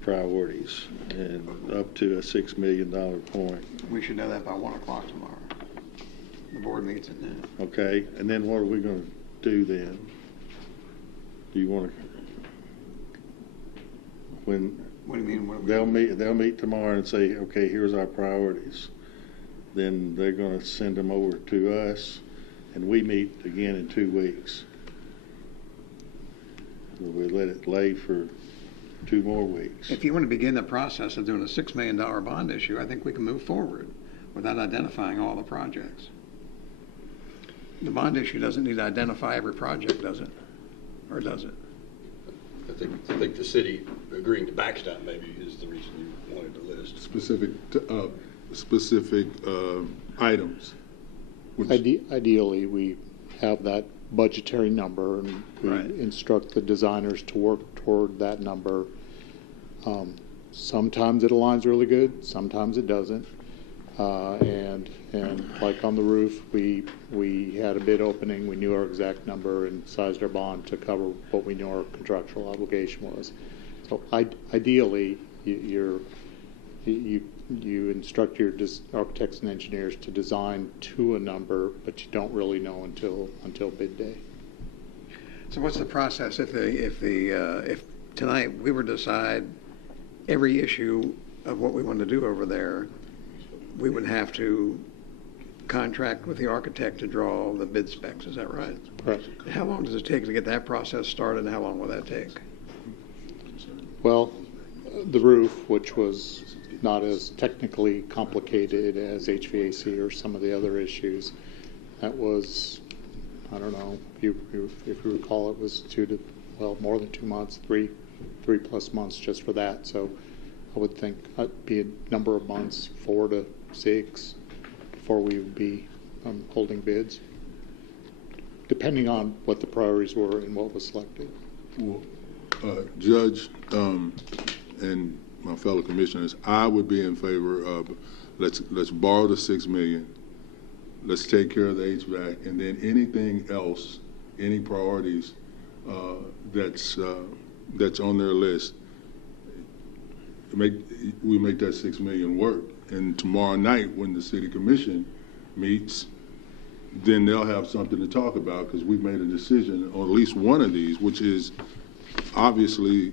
priorities, and up to a $6 million point. We should know that by 1 o'clock tomorrow. The board meets at noon. Okay, and then what are we going to do then? Do you want to? What do you mean? They'll meet tomorrow and say, okay, here's our priorities. Then they're going to send them over to us, and we meet again in 2 weeks. We let it lay for 2 more weeks. If you want to begin the process of doing a $6 million bond issue, I think we can move forward without identifying all the projects. The bond issue doesn't need to identify every project, does it? Or does it? I think the city agreeing to backstop maybe is the reason you wanted to list specific items. Ideally, we have that budgetary number, and we instruct the designers to work toward that number. Sometimes it aligns really good, sometimes it doesn't. And like on the roof, we had a bid opening, we knew our exact number and sized our bond to cover what we knew our contractual obligation was. So ideally, you instruct your architects and engineers to design to a number, but you don't really know until bid day. So what's the process if tonight we were to decide every issue of what we want to do over there, we would have to contract with the architect to draw the bid specs. Is that right? Correct. How long does it take to get that process started, and how long will that take? Well, the roof, which was not as technically complicated as HVAC or some of the other issues, that was, I don't know, if you recall, it was more than 2 months, three plus months just for that. So I would think it'd be a number of months, 4 to 6, before we would be holding bids, depending on what the priorities were and what was selected. Well, Judge and my fellow commissioners, I would be in favor of let's borrow the $6 million. Let's take care of the HVAC, and then anything else, any priorities that's on their list, we make that $6 million work. And tomorrow night, when the city commission meets, then they'll have something to talk about, because we've made a decision on at least one of these, which is obviously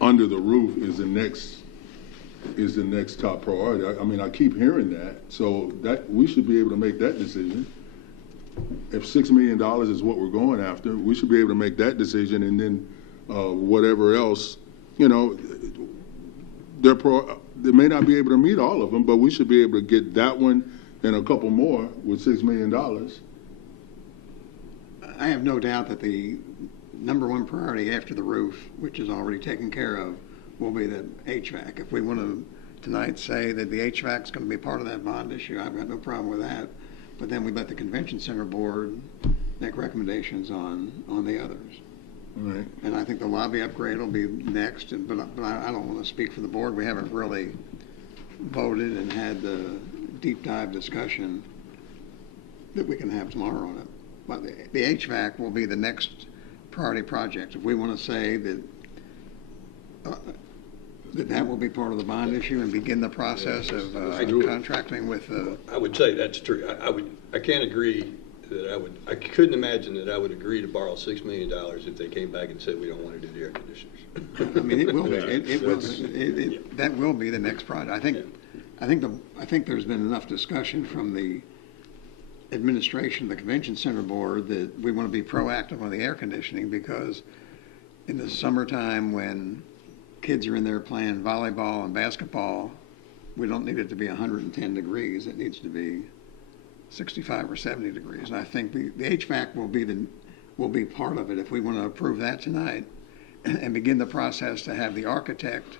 under the roof is the next top priority. I mean, I keep hearing that, so that we should be able to make that decision. If $6 million is what we're going after, we should be able to make that decision, and then whatever else, you know, they may not be able to meet all of them, but we should be able to get that one and a couple more with $6 million. I have no doubt that the number one priority after the roof, which is already taken care of, will be the HVAC. If we want to tonight say that the HVAC is going to be part of that bond issue, I've got no problem with that. But then we let the convention center board make recommendations on the others. Right. And I think the lobby upgrade will be next, but I don't want to speak for the board. We haven't really voted and had the deep dive discussion that we can have tomorrow on it. But the HVAC will be the next priority project. If we want to say that that will be part of the bond issue and begin the process of contracting with. I would say that's true. I can't agree that I couldn't imagine that I would agree to borrow $6 million if they came back and said we don't want to do the air conditioners. I mean, it will be. That will be the next project. I think there's been enough discussion from the administration, the convention center board, that we want to be proactive on the air conditioning, because in the summertime when kids are in there playing volleyball and basketball, we don't need it to be 110 degrees. It needs to be 65 or 70 degrees. And I think the HVAC will be part of it if we want to approve that tonight and begin the process to have the architect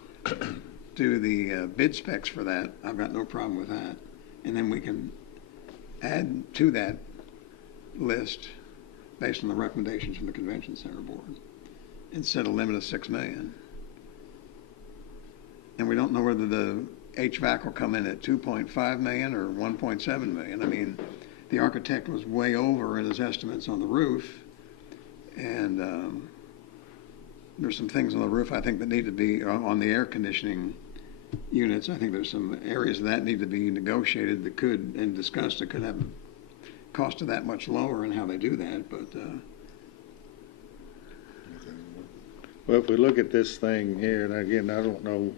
do the bid specs for that. I've got no problem with that. And then we can add to that list based on the recommendations from the convention center board and set a limit of $6 million. And we don't know whether the HVAC will come in at 2.5 million or 1.7 million. I mean, the architect was way over in his estimates on the roof, and there's some things on the roof I think that need to be on the air conditioning units. I think there's some areas that need to be negotiated that could and discussed that could have cost of that much lower and how they do that. But well, if we look at this thing here, and again, I don't know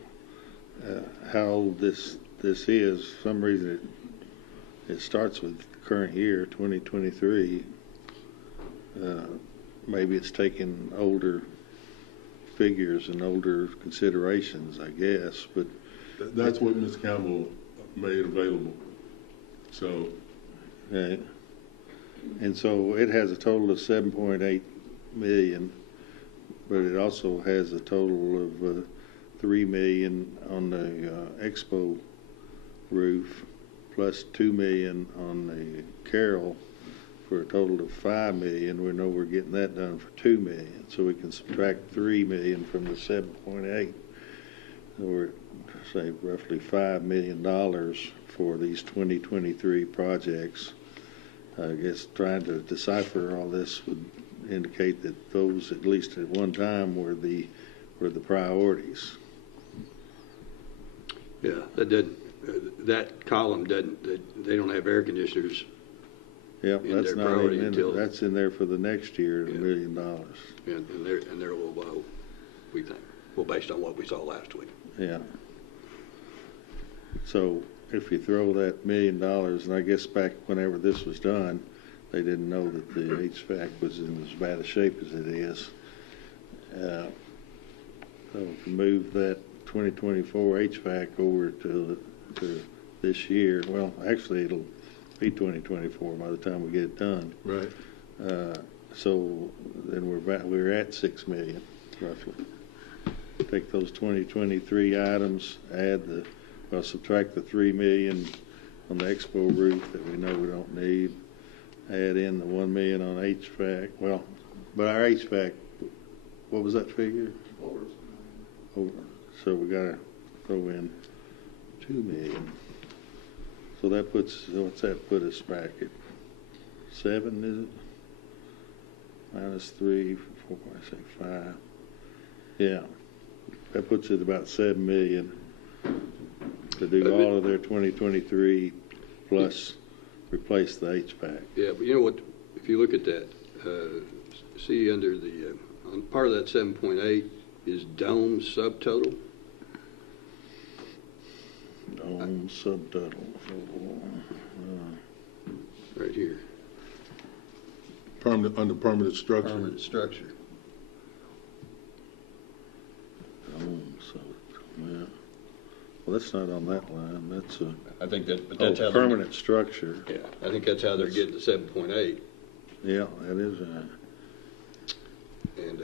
how old this is. For some reason it starts with current year 2023. Maybe it's taking older figures and older considerations, I guess, but That's what Ms. Campbell made available. So, okay. And so it has a total of 7.8 million, but it also has a total of 3 million on the Expo roof, plus 2 million on the Carroll, for a total of 5 million. We know we're getting that done for 2 million, so we can subtract 3 million from the 7.8. So we're at, say, roughly $5 million for these 2023 projects. I guess trying to decipher all this would indicate that those, at least at one time, were the priorities. Yeah, that column doesn't. They don't have air conditioners. Yep, that's not even in there. That's in there for the next year, $1 million. Yeah, and they're a little low, we think. Well, based on what we saw last week. Yeah. So if you throw that $1 million, and I guess back whenever this was done, they didn't know that the HVAC was in as bad a shape as it is. So if you move that 2024 HVAC over to this year, well, actually it'll be 2024 by the time we get it done. Right. So then we're at 6 million roughly. Take those 2023 items, subtract the 3 million on the expo roof that we know we don't need, add in the 1 million on HVAC. Well, but our HVAC, what was that figure? Over. So we gotta throw in 2 million. So that what's that put us back at? 7, is it? Minus 3, 4, 5. Yeah. That puts it about 7 million to do all of their 2023 plus replace the HVAC. Yeah, but you know what, if you look at that, see under the, on part of that 7.8 is dome subtotal. Dome subtotal. Right here. Under permanent structure. Permanent structure. Dome subtotal, yeah. Well, that's not on that line. That's a. I think that, but that's how permanent structure. Yeah, I think that's how they're getting to 7.8. Yeah, that is. And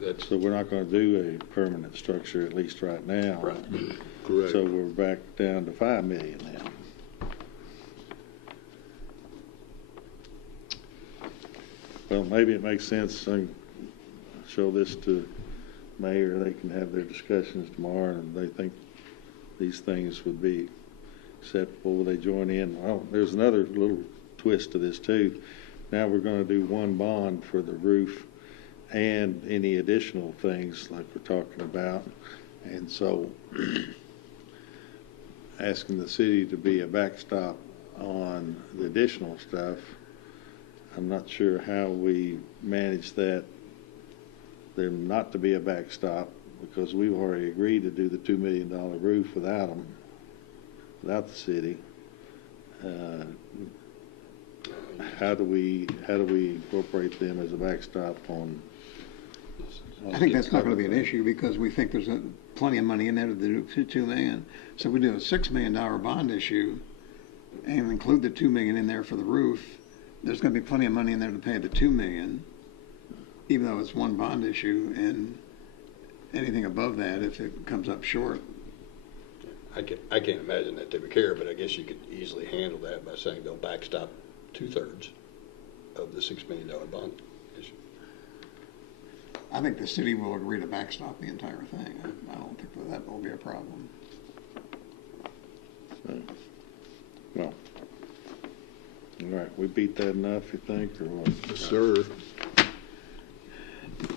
that's. So we're not going to do a permanent structure, at least right now. Right. Correct. So we're back down to 5 million now. Well, maybe it makes sense to show this to mayor. They can have their discussions tomorrow, and they think these things would be acceptable. Will they join in? Well, there's another little twist to this too. Now we're going to do one bond for the roof and any additional things like we're talking about. And so asking the city to be a backstop on the additional stuff, I'm not sure how we manage that, there not to be a backstop, because we've already agreed to do the $2 million roof without them, without the city. How do we incorporate them as a backstop on? I think that's not going to be an issue because we think there's plenty of money in there to do $2 million. So if we do a $6 million bond issue and include the $2 million in there for the roof, there's going to be plenty of money in there to pay the $2 million, even though it's one bond issue, and anything above that, if it comes up short. I can't imagine that they would care, but I guess you could easily handle that by saying they'll backstop 2/3 of the $6 million bond issue. I think the city will agree to backstop the entire thing. I don't think that will be a problem. So, well, all right, we beat that enough, you think, or what? Yes, sir.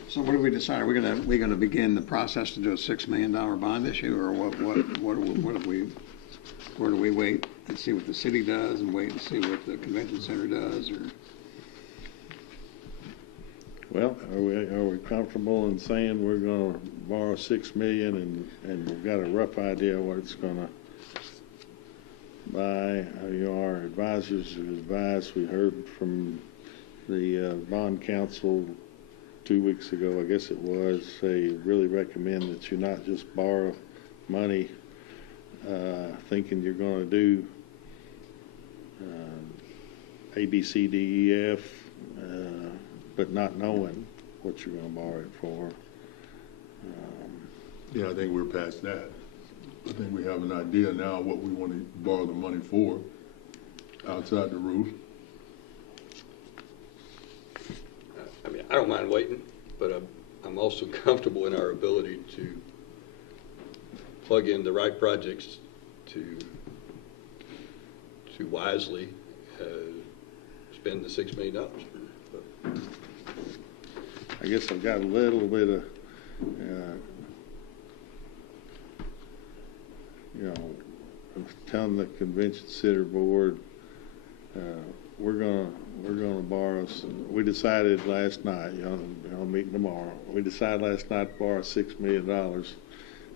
So what do we decide? Are we gonna begin the process to do a $6 million bond issue, or where do we wait and see what the city does, and wait and see what the convention center does, or? Well, are we comfortable in saying we're going to borrow $6 million and we've got a rough idea of what it's going to buy? Our advisors have advised. We heard from the bond council 2 weeks ago, I guess it was. They really recommend that you not just borrow money thinking you're going to do A, B, C, D, E, F, but not knowing what you're going to borrow it for. Yeah, I think we're past that. I think we have an idea now what we want to borrow the money for outside the roof. I mean, I don't mind waiting, but I'm also comfortable in our ability to plug in the right projects to wisely spend the $6 million. But I guess I've got a little bit of, telling the convention center board we're gonna borrow we decided last night, y'all meeting tomorrow. We decided last night to borrow $6 million.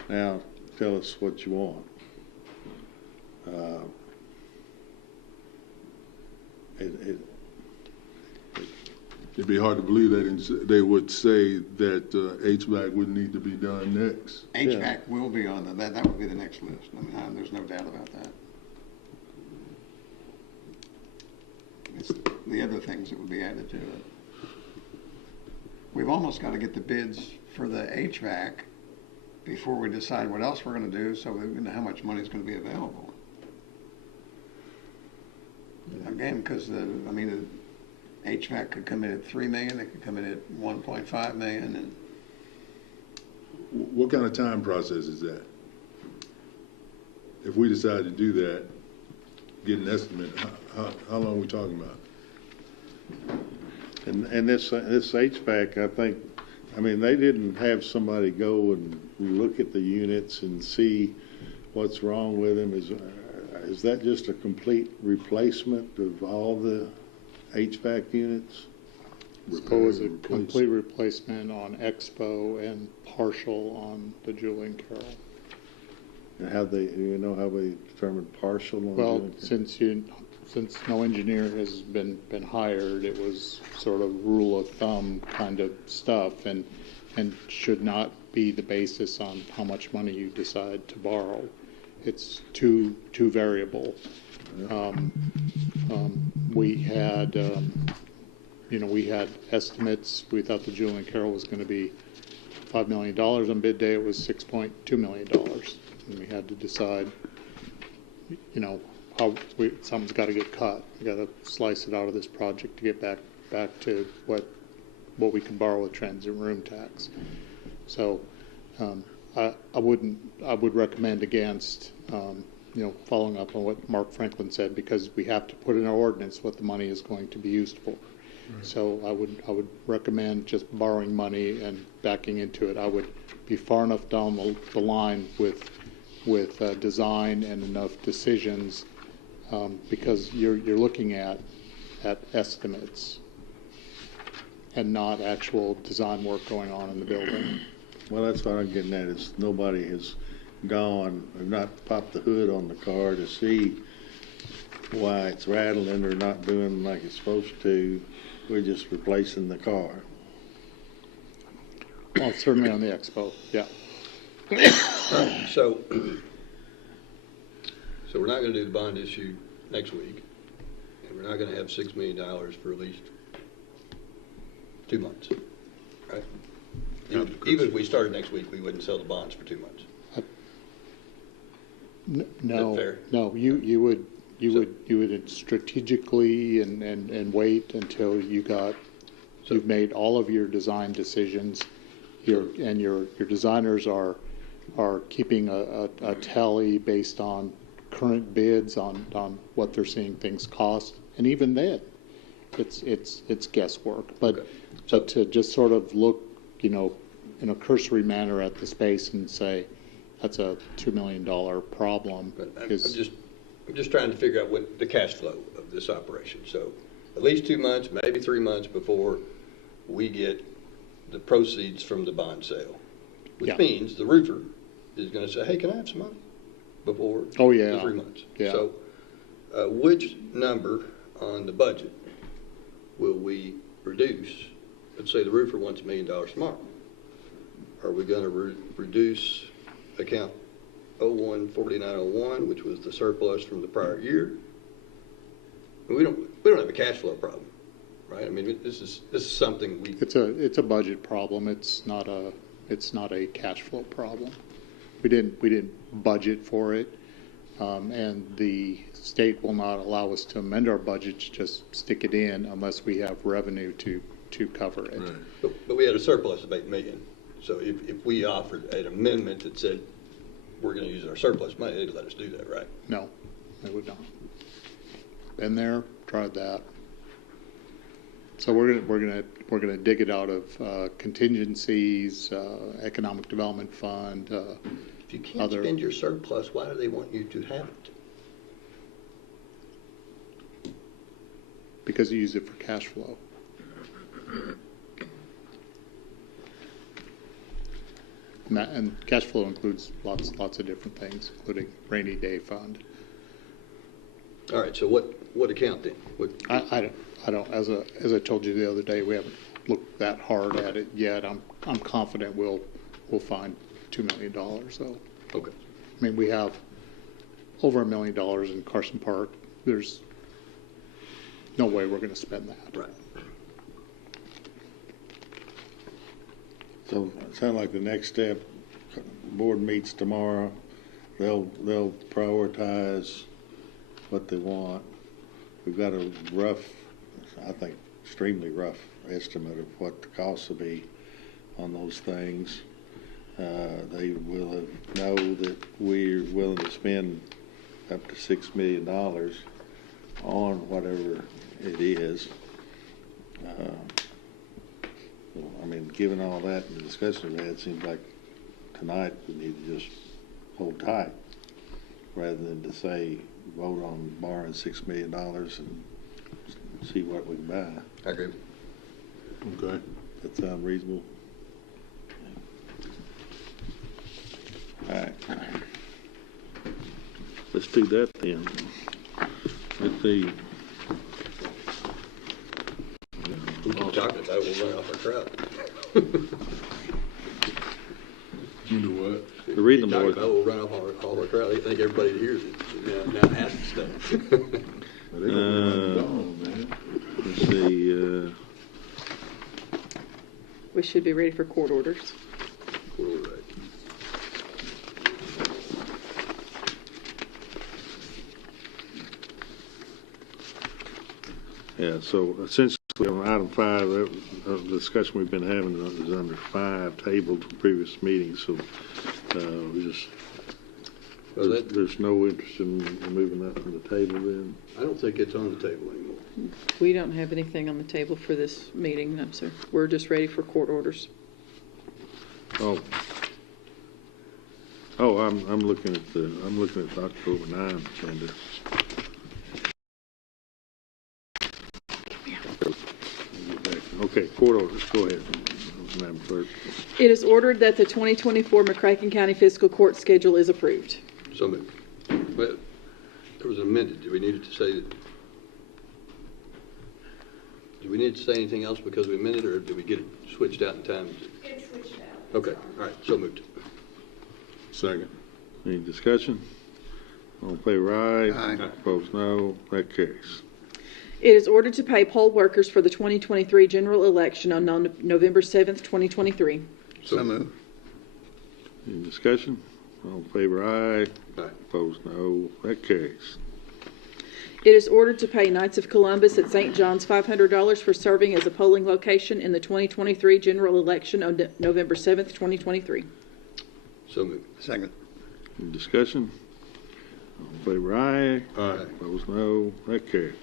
Now, tell us what you want. It'd be hard to believe that they would say that HVAC would need to be done next. HVAC will be on that would be the next list. I mean, there's no doubt about that. It's the other things that would be added to it. We've almost got to get the bids for the HVAC before we decide what else we're going to do, so we know how much money is going to be available. Again, because the HVAC could come in at $3 million, it could come in at $1.5 million, and what kind of time process is that? If we decide to do that, get an estimate, how long are we talking about? And this HVAC, I mean, they didn't have somebody go and look at the units and see what's wrong with them. Is that just a complete replacement of all the HVAC units? Suppose a complete replacement on Expo and partial on the Julian Carroll. And do you know how they determined partial on Well, Julian Carroll? since no engineer has been hired, it was sort of rule of thumb kind of stuff, and should not be the basis on how much money you decide to borrow. It's too variable. We had we had estimates. We thought the Julian Carroll was going to be $5 million on bid day. It was $6.2 million, and we had to decide, how something's got to get cut. We got to slice it out of this project to get back to what we can borrow with transit room tax. So I would recommend against following up on what Mark Franklin said, because we have to put in our ordinance what the money is going to be used for. Right. So I would recommend just borrowing money and backing into it. I would be far enough down the line with design and enough decisions, because you're looking at estimates and not actual design work going on in the building. Well, that's what I'm getting at, is nobody has gone or not popped the hood on the car to see why it's rattling or not doing like it's supposed to. We're just replacing the car. Well, certainly on the Expo, yeah. So we're not going to do the bond issue next week, and we're not going to have $6 million for at least 2 months, right? Even if we started next week, we wouldn't sell the bonds for 2 months. No, fair? No. You would strategically and wait until you've made all of your design decisions. Your designers are keeping a tally based on current bids on what they're seeing things cost, and even then, it's guesswork. But Okay. So to just sort of look, in a cursory manner at the space and say that's a $2 million problem. But I'm just trying to figure out what the cash flow of this operation. So at least 2 months, maybe 3 months before we get the proceeds from the bond sale, which means the roofer is going to say, "Hey, can I have some money before the 3 months?" Yeah. So which number on the budget will we reduce? Let's say the roofer wants $1 million tomorrow. Are we going to reduce account 014901, which was the surplus from the prior year? We don't have a cash flow problem, right? I mean, this is something we. It's a budget problem. It's not a cash flow problem. We didn't budget for it, and the state will not allow us to amend our budget to just stick it in unless we have revenue to cover it. Right. But we had a surplus of $8 million. So if we offered an amendment that said we're going to use our surplus money, they'd let us do that, right? No, they would not. Been there, tried that. So we're gonna dig it out of contingencies, economic development fund. If you can't spend your surplus, why do they want you to have it? because you use it for cash flow. And cash flow includes lots of different things, including rainy day fund. All right, so what account then? I don't, as I told you the other day, we haven't looked that hard at it yet. I'm confident we'll find $2 million, so. Okay. I mean, we have over $1 million in Carson Park. There's no way we're gonna spend that. Right. So it sounds like the next step, board meets tomorrow, they'll prioritize what they want. We've got a rough, I think extremely rough estimate of what the cost will be on those things. They will know that we're willing to spend up to $6 million on whatever it is. I mean, given all that and the discussion we had, it seems like tonight we need to just hold tight rather than to say vote on borrowing $6 million and see what we can buy. I agree. Okay. That sound reasonable? All right. Let's do that then. Let's see. We keep talking about it, we'll run off our crowd. You know what? The reading Keep board. talking about it, we'll run off all our crowd. I think everybody hears it. Now has to stay. Well, they gonna run it on, man. Let's see. We should be ready for court orders. Cool, right. Yeah, so essentially on item 5, the discussion we've been having is under 5, tabled from previous meetings, so we just, Well, there's no interest in removing that from the table then? I don't think it's on the table anymore. We don't have anything on the table for this meeting, no, sir. We're just ready for court orders. Oh, I'm looking at the October 9 agenda. Okay, court orders, go ahead, Madam Clerk. It is ordered that the 2024 McCracken County Fiscal Court schedule is approved. So moved. Well, there was amended. Do we need to say that? Do we need to say anything else because we amended, or did we get it switched out in time? It's switched out. Okay, all right, so moved. Second. Any discussion? All in favor, aye. Aye. Opposed, no. That carries. It is ordered to pay poll workers for the 2023 general election on November 7th, 2023. So moved. Any discussion? All in favor, aye. Aye. Opposed, no. That carries. It is ordered to pay Knights of Columbus at St. John's $500 for serving as a polling location in the 2023 general election on November 7th, 2023. So moved. Second. Any discussion? All in favor, aye. Aye. Opposed, no. That carries.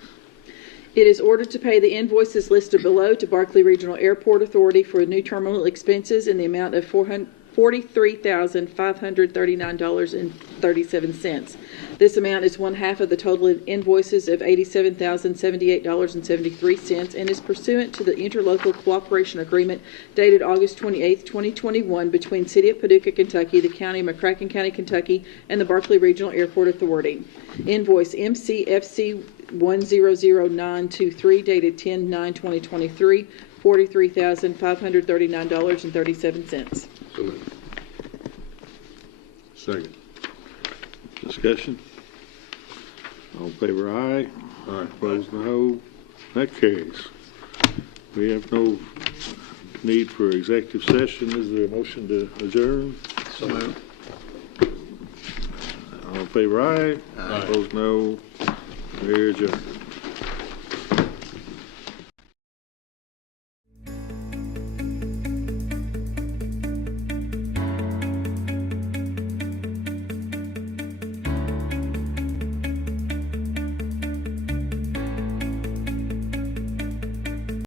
It is ordered to pay the invoices listed below to Barkley Regional Airport Authority for new terminal expenses in the amount of $43,539.37. This amount is one half of the total invoices of $87,078.73 and is pursuant to the interlocal cooperation agreement dated August 28, 2021 between City of Paducah, Kentucky, the County of McCracken County, Kentucky, and the Barkley Regional Airport Authority. Invoice MCFC 100923 dated 10/9/2023, $43,539.37. So moved. Second. Discussion? All in favor, aye. Aye. Opposed, no. That carries. We have no need for executive session. Is there a motion to adjourn? So moved. All in favor, aye. Aye. Opposed, no. We're adjourned.